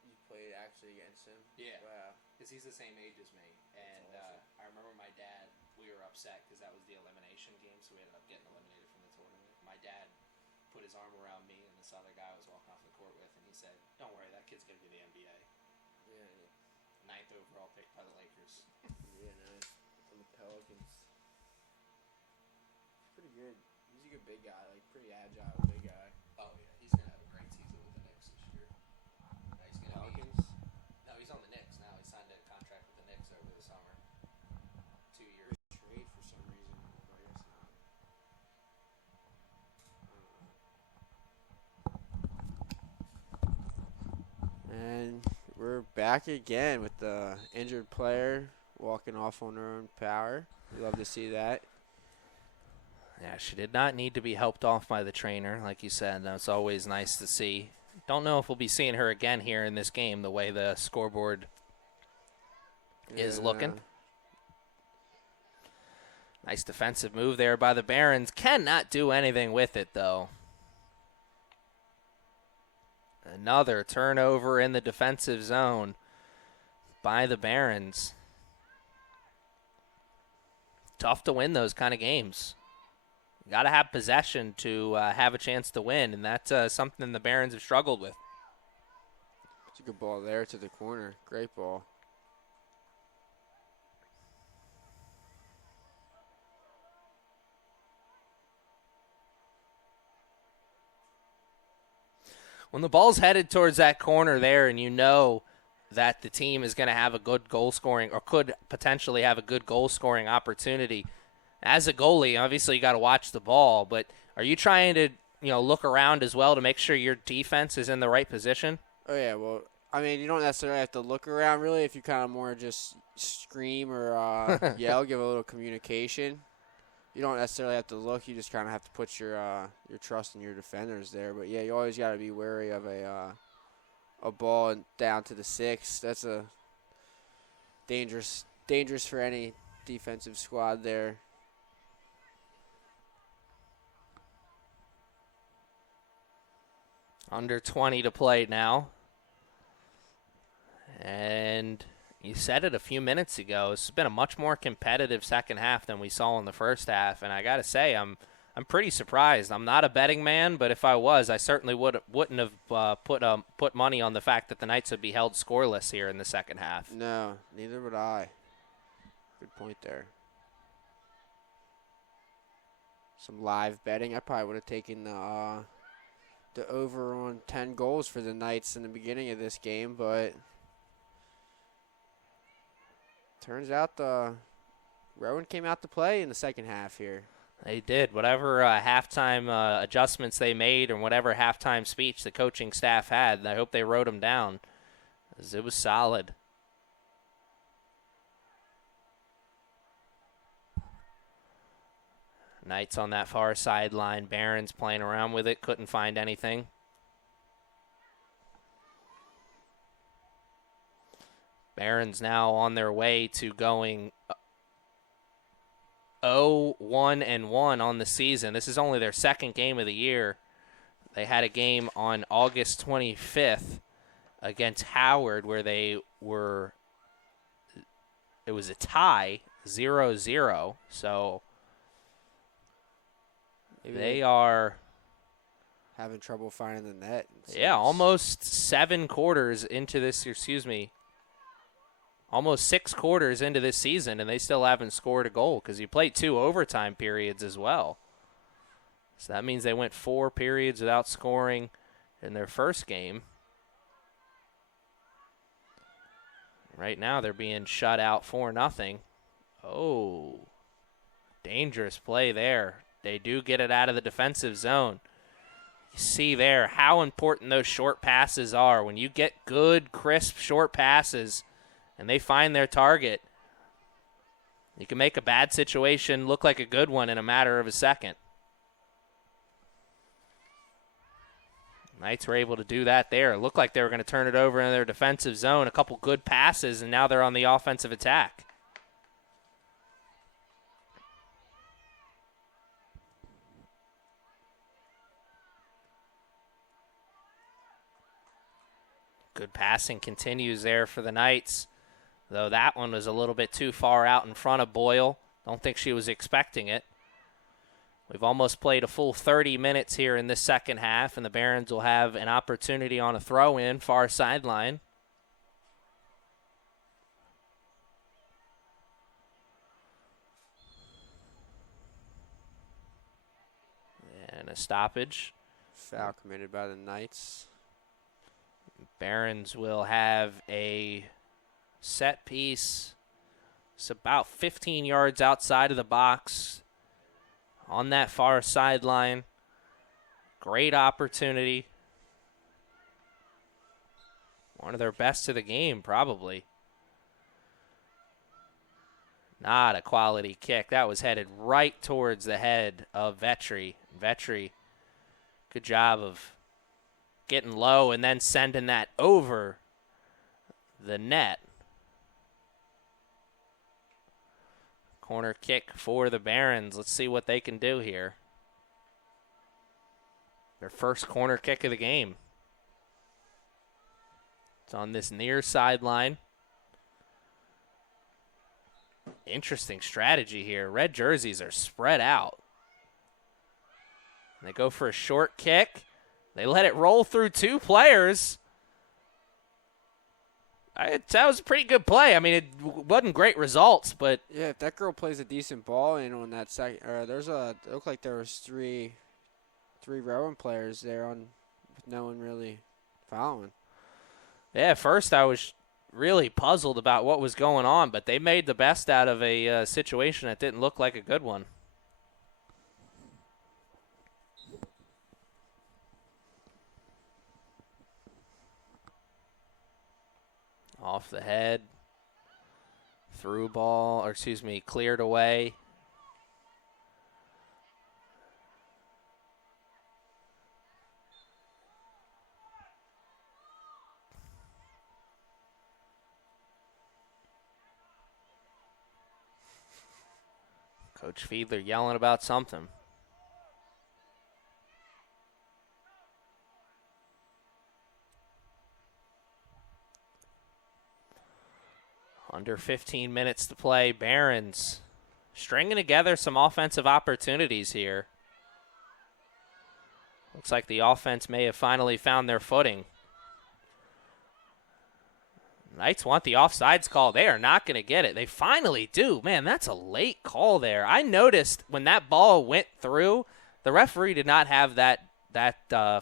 You played actually against him? Yeah. Wow. Because he's the same age as me. And awesome. I remember my dad, we were upset because that was the elimination game, so we ended up getting eliminated from the tournament. My dad put his arm around me and this other guy I was walking off the court with, and he said, "Don't worry, that kid's going to be the NBA." Yeah. 9th overall pick by the Lakers. Yeah, nice. On the Pelicans. Elkins. Pretty good. He's a good big guy, like pretty agile big guy. Oh, yeah. He's going to have a great season with the Knicks this year. He's going to Elkins? No, he's on the Knicks now. He signed a contract with the Knicks over the summer. 2 years. Trade for some reason, but I guess not. And we're back again with the injured player walking off on her own power. We love to see that. Yeah, she did not need to be helped off by the trainer, like you said. That's always nice to see. Don't know if we'll be seeing her again here in this game, the way the scoreboard is looking. Nice defensive move there by the Barons. Cannot do anything with it, though. Another turnover in the defensive zone by the Barons. Tough to win those kind of games. You got to have possession to have a chance to win, and that's something the Barons have struggled with. It's a good ball there to the corner. Great ball. When the ball's headed towards that corner there and you know that the team is going to have a good goal scoring or could potentially have a good goal scoring opportunity, as a goalie, obviously you got to watch the ball, but are you trying to, look around as well to make sure your defense is in the right position? Oh, yeah, well, I mean, you don't necessarily have to look around, really, if you kind of more just scream or yell, give a little communication. You don't necessarily have to look. You just kind of have to put your trust in your defenders there. But, yeah, you always got to be wary of a ball down to the 6. That's a dangerous for any defensive squad there. Under 20 to play now. And you said it a few minutes ago. It's been a much more competitive second half than we saw in the first half. And I got to say, I'm pretty surprised. I'm not a betting man, but if I was, I certainly wouldn't have put money on the fact that the Knights would be held scoreless here in the second half. No, neither would I. Good point there. Some live betting. I probably would have taken the over on 10 goals for the Knights in the beginning of this game, but turns out Rowan came out to play in the second half here. They did. Whatever halftime adjustments they made or whatever halftime speech the coaching staff had, I hope they wrote them down, because it was solid. Knights on that far sideline. Barons playing around with it. Couldn't find anything. Barons now on their way to going 0-1-1 on the season. This is only their second game of the year. They had a game on August 25th against Howard where it was a tie, 0-0. So Maybe they are having trouble finding the net. Yeah, almost 7 quarters into this, almost 6 quarters into this season, and they still haven't scored a goal because you played 2 overtime periods as well. So that means they went 4 periods without scoring in their first game. Right now they're being shut out 4-0. Oh, dangerous play there. They do get it out of the defensive zone. You see there how important those short passes are. When you get good, crisp, short passes and they find their target, you can make a bad situation look like a good one in a matter of a second. Knights were able to do that there. It looked like they were going to turn it over in their defensive zone. A couple good passes, and now they're on the offensive attack. Good passing continues there for the Knights, though that one was a little bit too far out in front of Boyle. Don't think she was expecting it. We've almost played a full 30 minutes here in this second half, and the Barons will have an opportunity on a throw-in far sideline. a stoppage. Foul committed by the Knights. Barons will have a set piece. It's about 15 yards outside of the box on that far sideline. Great opportunity. One of their best of the game, probably. Not a quality kick. That was headed right towards the head of Vetri. Vetri, good job of getting low and then sending that over the net. Corner kick for the Barons. Let's see what they can do here. Their first corner kick of the game. It's on this near sideline. Interesting strategy here. Red jerseys are spread out. They go for a short kick. They let it roll through two players. That was a pretty good play. I mean, it wasn't great results, but Yeah, if that girl plays a decent ball in on that second, it looked like there was three Rowan players there with no one really following. yeah, at first I was really puzzled about what was going on, but they made the best out of a situation that didn't look like a good one. Off the head. Through ball, cleared away. Coach Fiedler yelling about something. Under 15 minutes to play. Barons stringing together some offensive opportunities here. Looks like the offense may have finally found their footing. Knights want the offsides call. They are not going to get it. They finally do. Man, that's a late call there. I noticed when that ball went through, the referee did not have that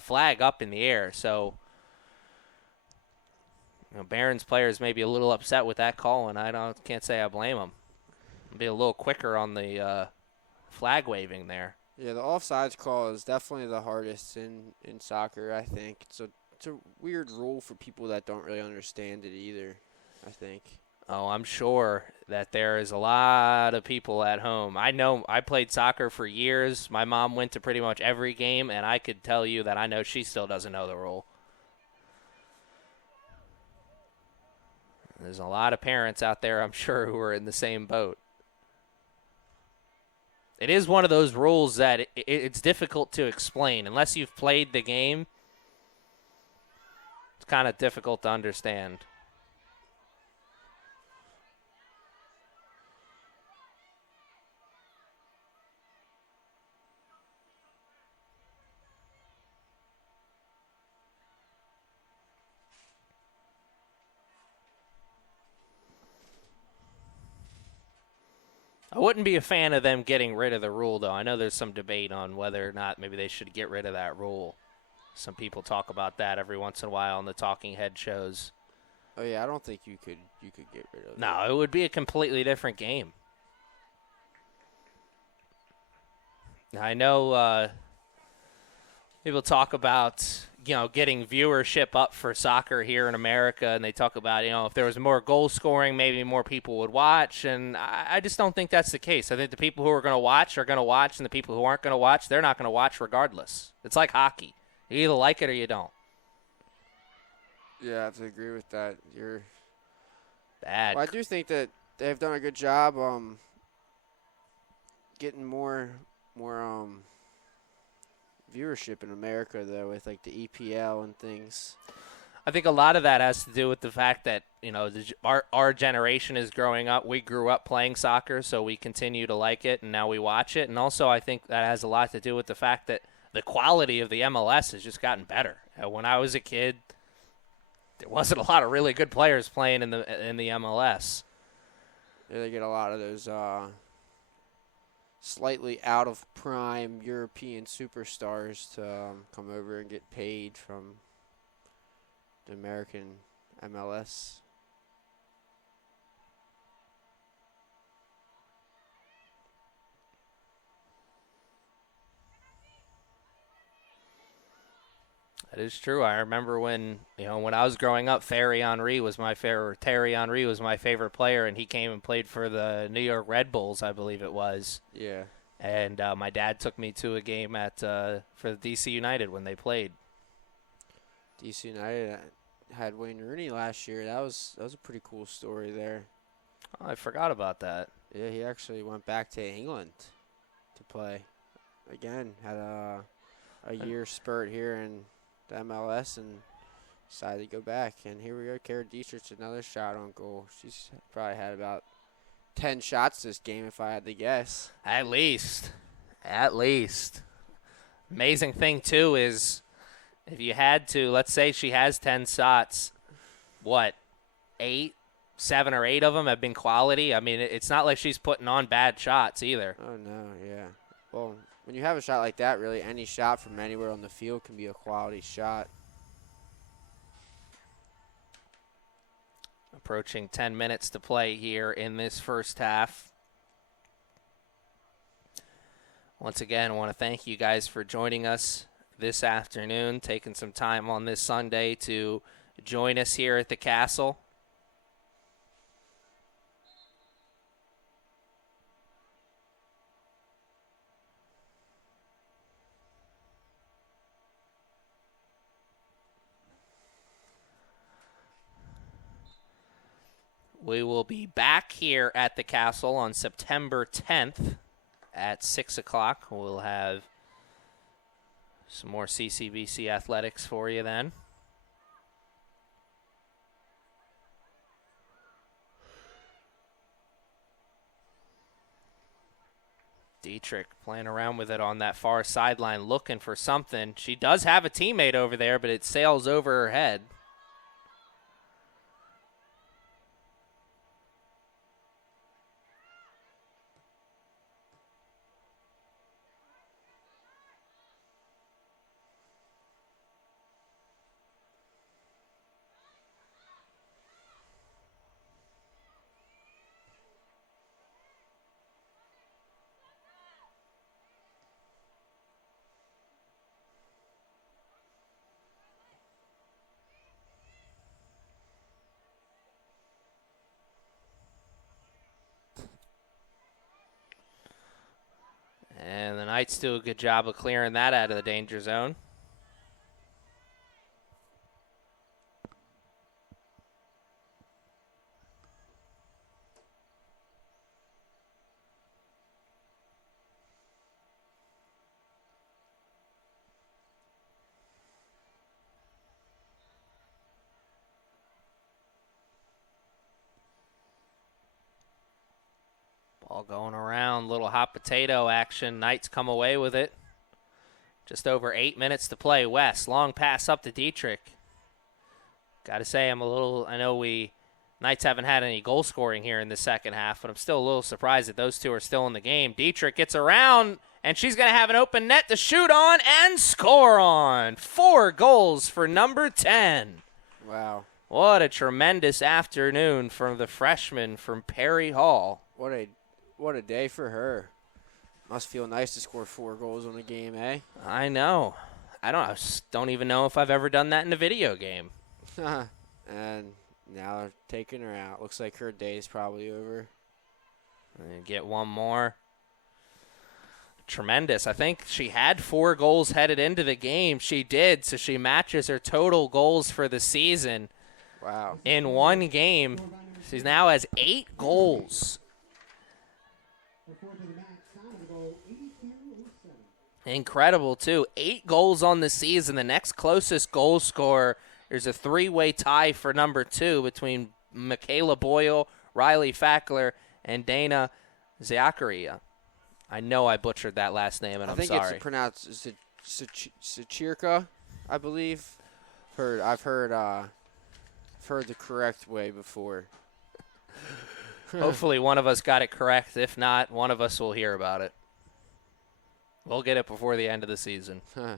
flag up in the air. So, Barons players may be a little upset with that call, and can't say I blame them. Be a little quicker on the flag waving there. Yeah, the offsides call is definitely the hardest in soccer, I think. It's a weird rule for people that don't really understand it either, I think. Oh, I'm sure that there is a lot of people at home. I know I played soccer for years. My mom went to pretty much every game, and I could tell you that I know she still doesn't know the rule. There's a lot of parents out there, I'm sure, who are in the same boat. It is one of those rules that it's difficult to explain. Unless you've played the game, it's kind of difficult to understand. I wouldn't be a fan of them getting rid of the rule, though. I know there's some debate on whether or not maybe they should get rid of that rule. Some people talk about that every once in a while on the talking head shows. Oh yeah, I don't think you could get rid of it. No, it would be a completely different game. I know people talk about getting viewership up for soccer here in America, and they talk about if there was more goal scoring, maybe more people would watch, and I just don't think that's the case. I think the people who are going to watch are going to watch, and the people who aren't going to watch, they're not going to watch regardless. It's like hockey. You either like it or you don't. Yeah, I have to agree with that. You're bad. Well, I do think that they've done a good job getting more viewership in America, though, with like the EPL and things. I think a lot of that has to do with the fact that our generation is growing up. We grew up playing soccer, so we continue to like it, and now we watch it. And also, I think that has a lot to do with the fact that the quality of the MLS has just gotten better. When I was a kid, there wasn't a lot of really good players playing in the MLS. Yeah, they get a lot of those slightly out of prime European superstars to come over and get paid from the American MLS. That is true. I remember when I was growing up, Terry Henry was my favorite player, and he came and played for the New York Red Bulls, I believe it was. Yeah. And my dad took me to a game for the DC United when they played. DC United had Wayne Rooney last year. That was a pretty cool story there. Oh, I forgot about that. Yeah, he actually went back to England to play. Again, had a year spurt here in the MLS and decided to go back. And here we go, Kara Dietrich, another shot on goal. She's probably had about 10 shots this game, if I had to guess. At least. Amazing thing, too, is if you had to, let's say she has 10 shots, 7 or 8 of them have been quality? I mean, it's not like she's putting on bad shots either. Oh, no, yeah. Well, when you have a shot like that, really, any shot from anywhere on the field can be a quality shot. Approaching 10 minutes to play here in this first half. Once again, I want to thank you guys for joining us this afternoon, taking some time on this Sunday to join us here at the Castle. We will be back here at the Castle on September 10th at 6 o'clock. We'll have some more CCBC athletics for you then. Dietrich playing around with it on that far sideline, looking for something. She does have a teammate over there, but it sails over her head. And the Knights do a good job of clearing that out of the danger zone. Ball going around, little hot potato action. Knights come away with it. Just over 8 minutes to play. West, long pass up to Dietrich. Got to say, I know Knights haven't had any goal scoring here in the second half, but I'm still a little surprised that those two are still in the game. Dietrich gets around, and she's going to have an open net to shoot on and score on. 4 goals for number 10. Wow. What a tremendous afternoon from the freshman from Perry Hall. What a day for her. Must feel nice to score 4 goals on a game, eh? I know. I don't even know if I've ever done that in a video game. And now they're taking her out. Looks like her day is probably over. And get one more. Tremendous. I think she had 4 goals headed into the game. She did, so she matches her total goals for the season. Wow. In one game. She now has 8 goals. Incredible, too. 8 goals on the season. The next closest goal scorer, there's a 3-way tie for number 2 between Michaela Boyle, Riley Fackler, and Dana Zakaria. I know I butchered that last name, and I'm sorry. I think it's pronounced Sachirka, I believe. I've heard the correct way before. Hopefully one of us got it correct. If not, one of us will hear about it. We'll get it before the end of the season. Huh.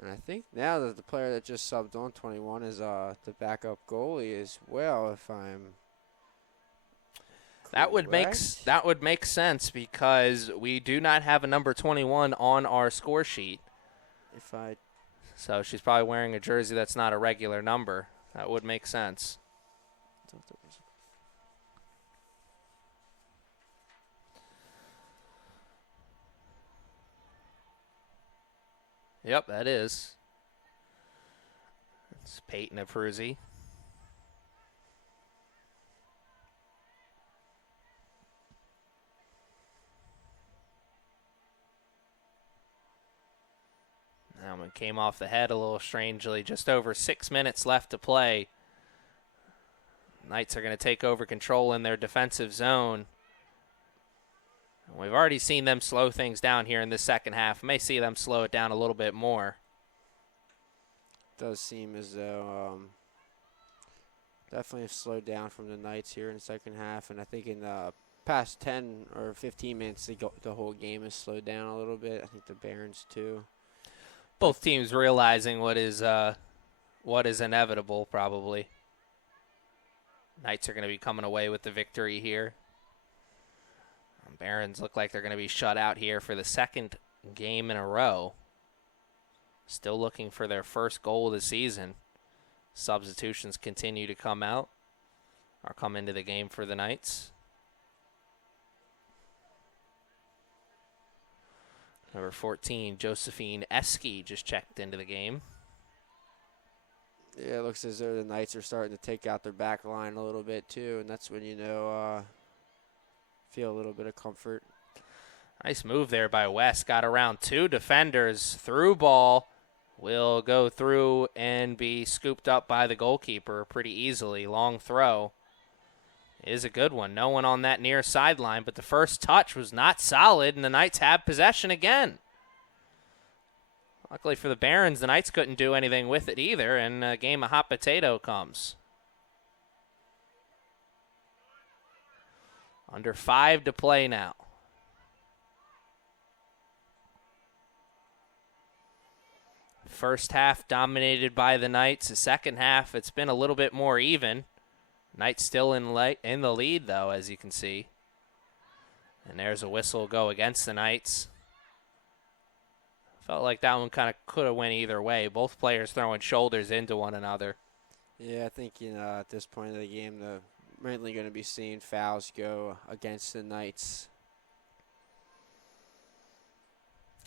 And I think now that the player that just subbed on 21 is the backup goalie as well, if I'm That would make sense because we do not have a number 21 on our score sheet. So she's probably wearing a jersey that's not a regular number. That would make sense. Yep, that is. It's Peyton Abruzzi. That one came off the head a little strangely. Just over 6 minutes left to play. Knights are going to take over control in their defensive zone. We've already seen them slow things down here in the second half. May see them slow it down a little bit more. Does seem as though definitely have slowed down from the Knights here in the second half. And I think in the past 10 or 15 minutes, the whole game has slowed down a little bit. I think the Barons too. Both teams realizing what is inevitable, probably. Knights are going to be coming away with the victory here. Barons look like they're going to be shut out here for the second game in a row. Still looking for their first goal of the season. Substitutions continue to come out or come into the game for the Knights. Number 14, Josephine Eski just checked into the game. Yeah, it looks as though the Knights are starting to take out their back line a little bit too, and that's when feel a little bit of comfort. Nice move there by West. Got around two defenders. Through ball. Will go through and be scooped up by the goalkeeper pretty easily. Long throw. Is a good one. No one on that near sideline, but the first touch was not solid, and the Knights have possession again. Luckily for the Barons, the Knights couldn't do anything with it either, and a game of hot potato comes. Under 5 to play now. First half dominated by the Knights. The second half, it's been a little bit more even. Knights still in the lead, though, as you can see. And there's a whistle go against the Knights. Felt like that one kind of could have went either way. Both players throwing shoulders into one another. Yeah, I think at this point of the game, we're mainly going to be seeing fouls go against the Knights.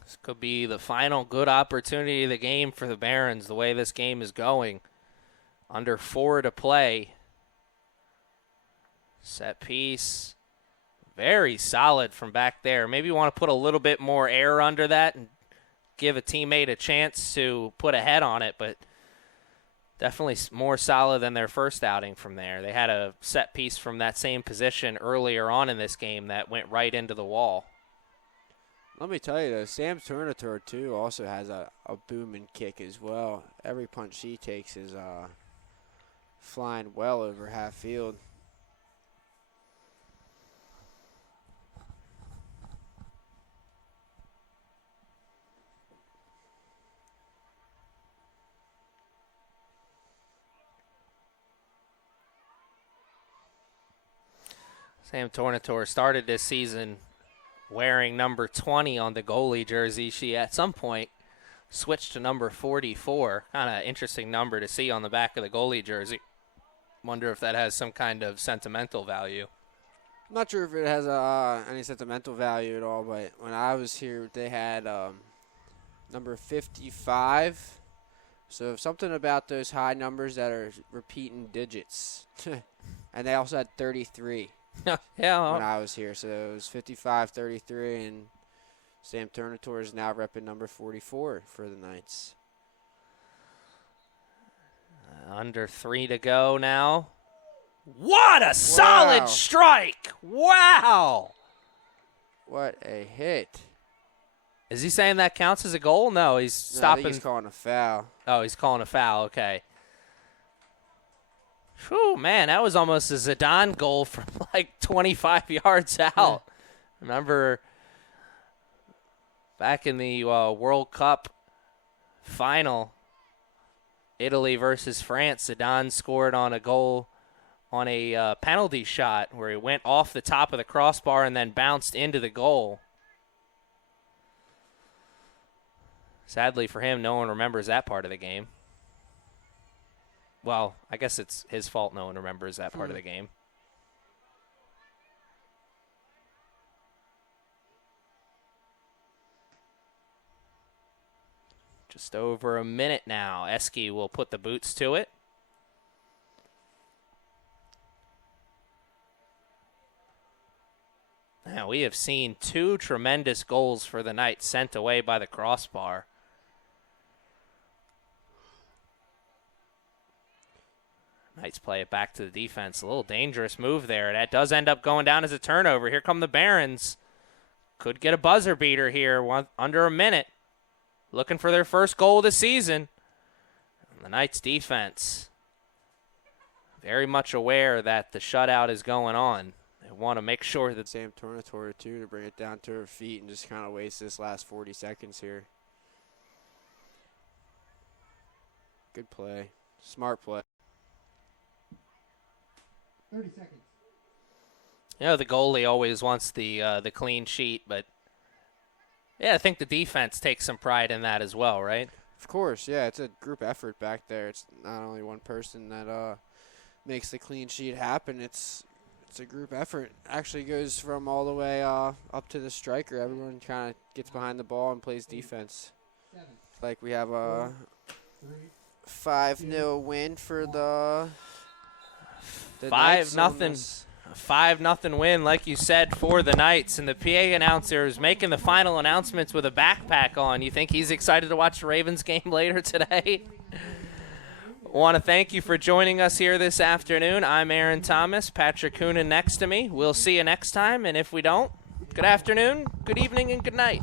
This could be the final good opportunity of the game for the Barons, the way this game is going. Under 4 to play. Set piece. Very solid from back there. Maybe you want to put a little bit more air under that and give a teammate a chance to put a head on it, but definitely more solid than their first outing from there. They had a set piece from that same position earlier on in this game that went right into the wall. Let me tell you, though, Sam Turnitor, too, also has a booming kick as well. Every punch she takes is flying well over half field. Sam Tornator started this season wearing number 20 on the goalie jersey. She, at some point, switched to number 44. Kind of interesting number to see on the back of the goalie jersey. Wonder if that has some kind of sentimental value. I'm not sure if it has any sentimental value at all, but when I was here, they had number 55. So something about those high numbers that are repeating digits. And they also had 33. Yeah, when I was here. So it was 55, 33, and Sam Turnitor is now repping number 44 for the Knights. Under 3 to go now. What a solid strike! Wow! What a hit. Is he saying that counts as a goal? No, he's stopping. I think he's calling a foul. Oh, he's calling a foul. Okay. Whew, man, that was almost a Zidane goal from like 25 yards out. Yeah. Remember back in the World Cup final, Italy versus France, Zidane scored on a goal on a penalty shot where he went off the top of the crossbar and then bounced into the goal. Sadly for him, no one remembers that part of the game. Well, I guess it's his fault no one remembers that part of the game. Just over a minute now. Eski will put the boots to it. Now, we have seen 2 tremendous goals for the Knights sent away by the crossbar. Knights play it back to the defense. A little dangerous move there. That does end up going down as a turnover. Here come the Barons. Could get a buzzer beater here, under a minute. Looking for their first goal of the season. And the Knights defense, very much aware that the shutout is going on. They want to make sure that Sam Tornatore, too, to bring it down to her feet and just kind of waste this last 40 seconds here. Good play. Smart play. 30 seconds. You know, the goalie always wants the clean sheet, but yeah, I think the defense takes some pride in that as well, right? Of course, yeah. It's a group effort back there. It's not only one person that makes the clean sheet happen. It's a group effort. Actually goes from all the way up to the striker. Everyone kind of gets behind the ball and plays defense. Like we have a 5-0 win for the 5-0. 5-0 win, like you said, for the Knights. And the PA announcer is making the final announcements with a backpack on. You think he's excited to watch the Ravens game later today? Want to thank you for joining us here this afternoon. I'm Aaron Thomas, Patrick Coonan next to me. We'll see you next time, and if we don't, good afternoon, good evening, and good night.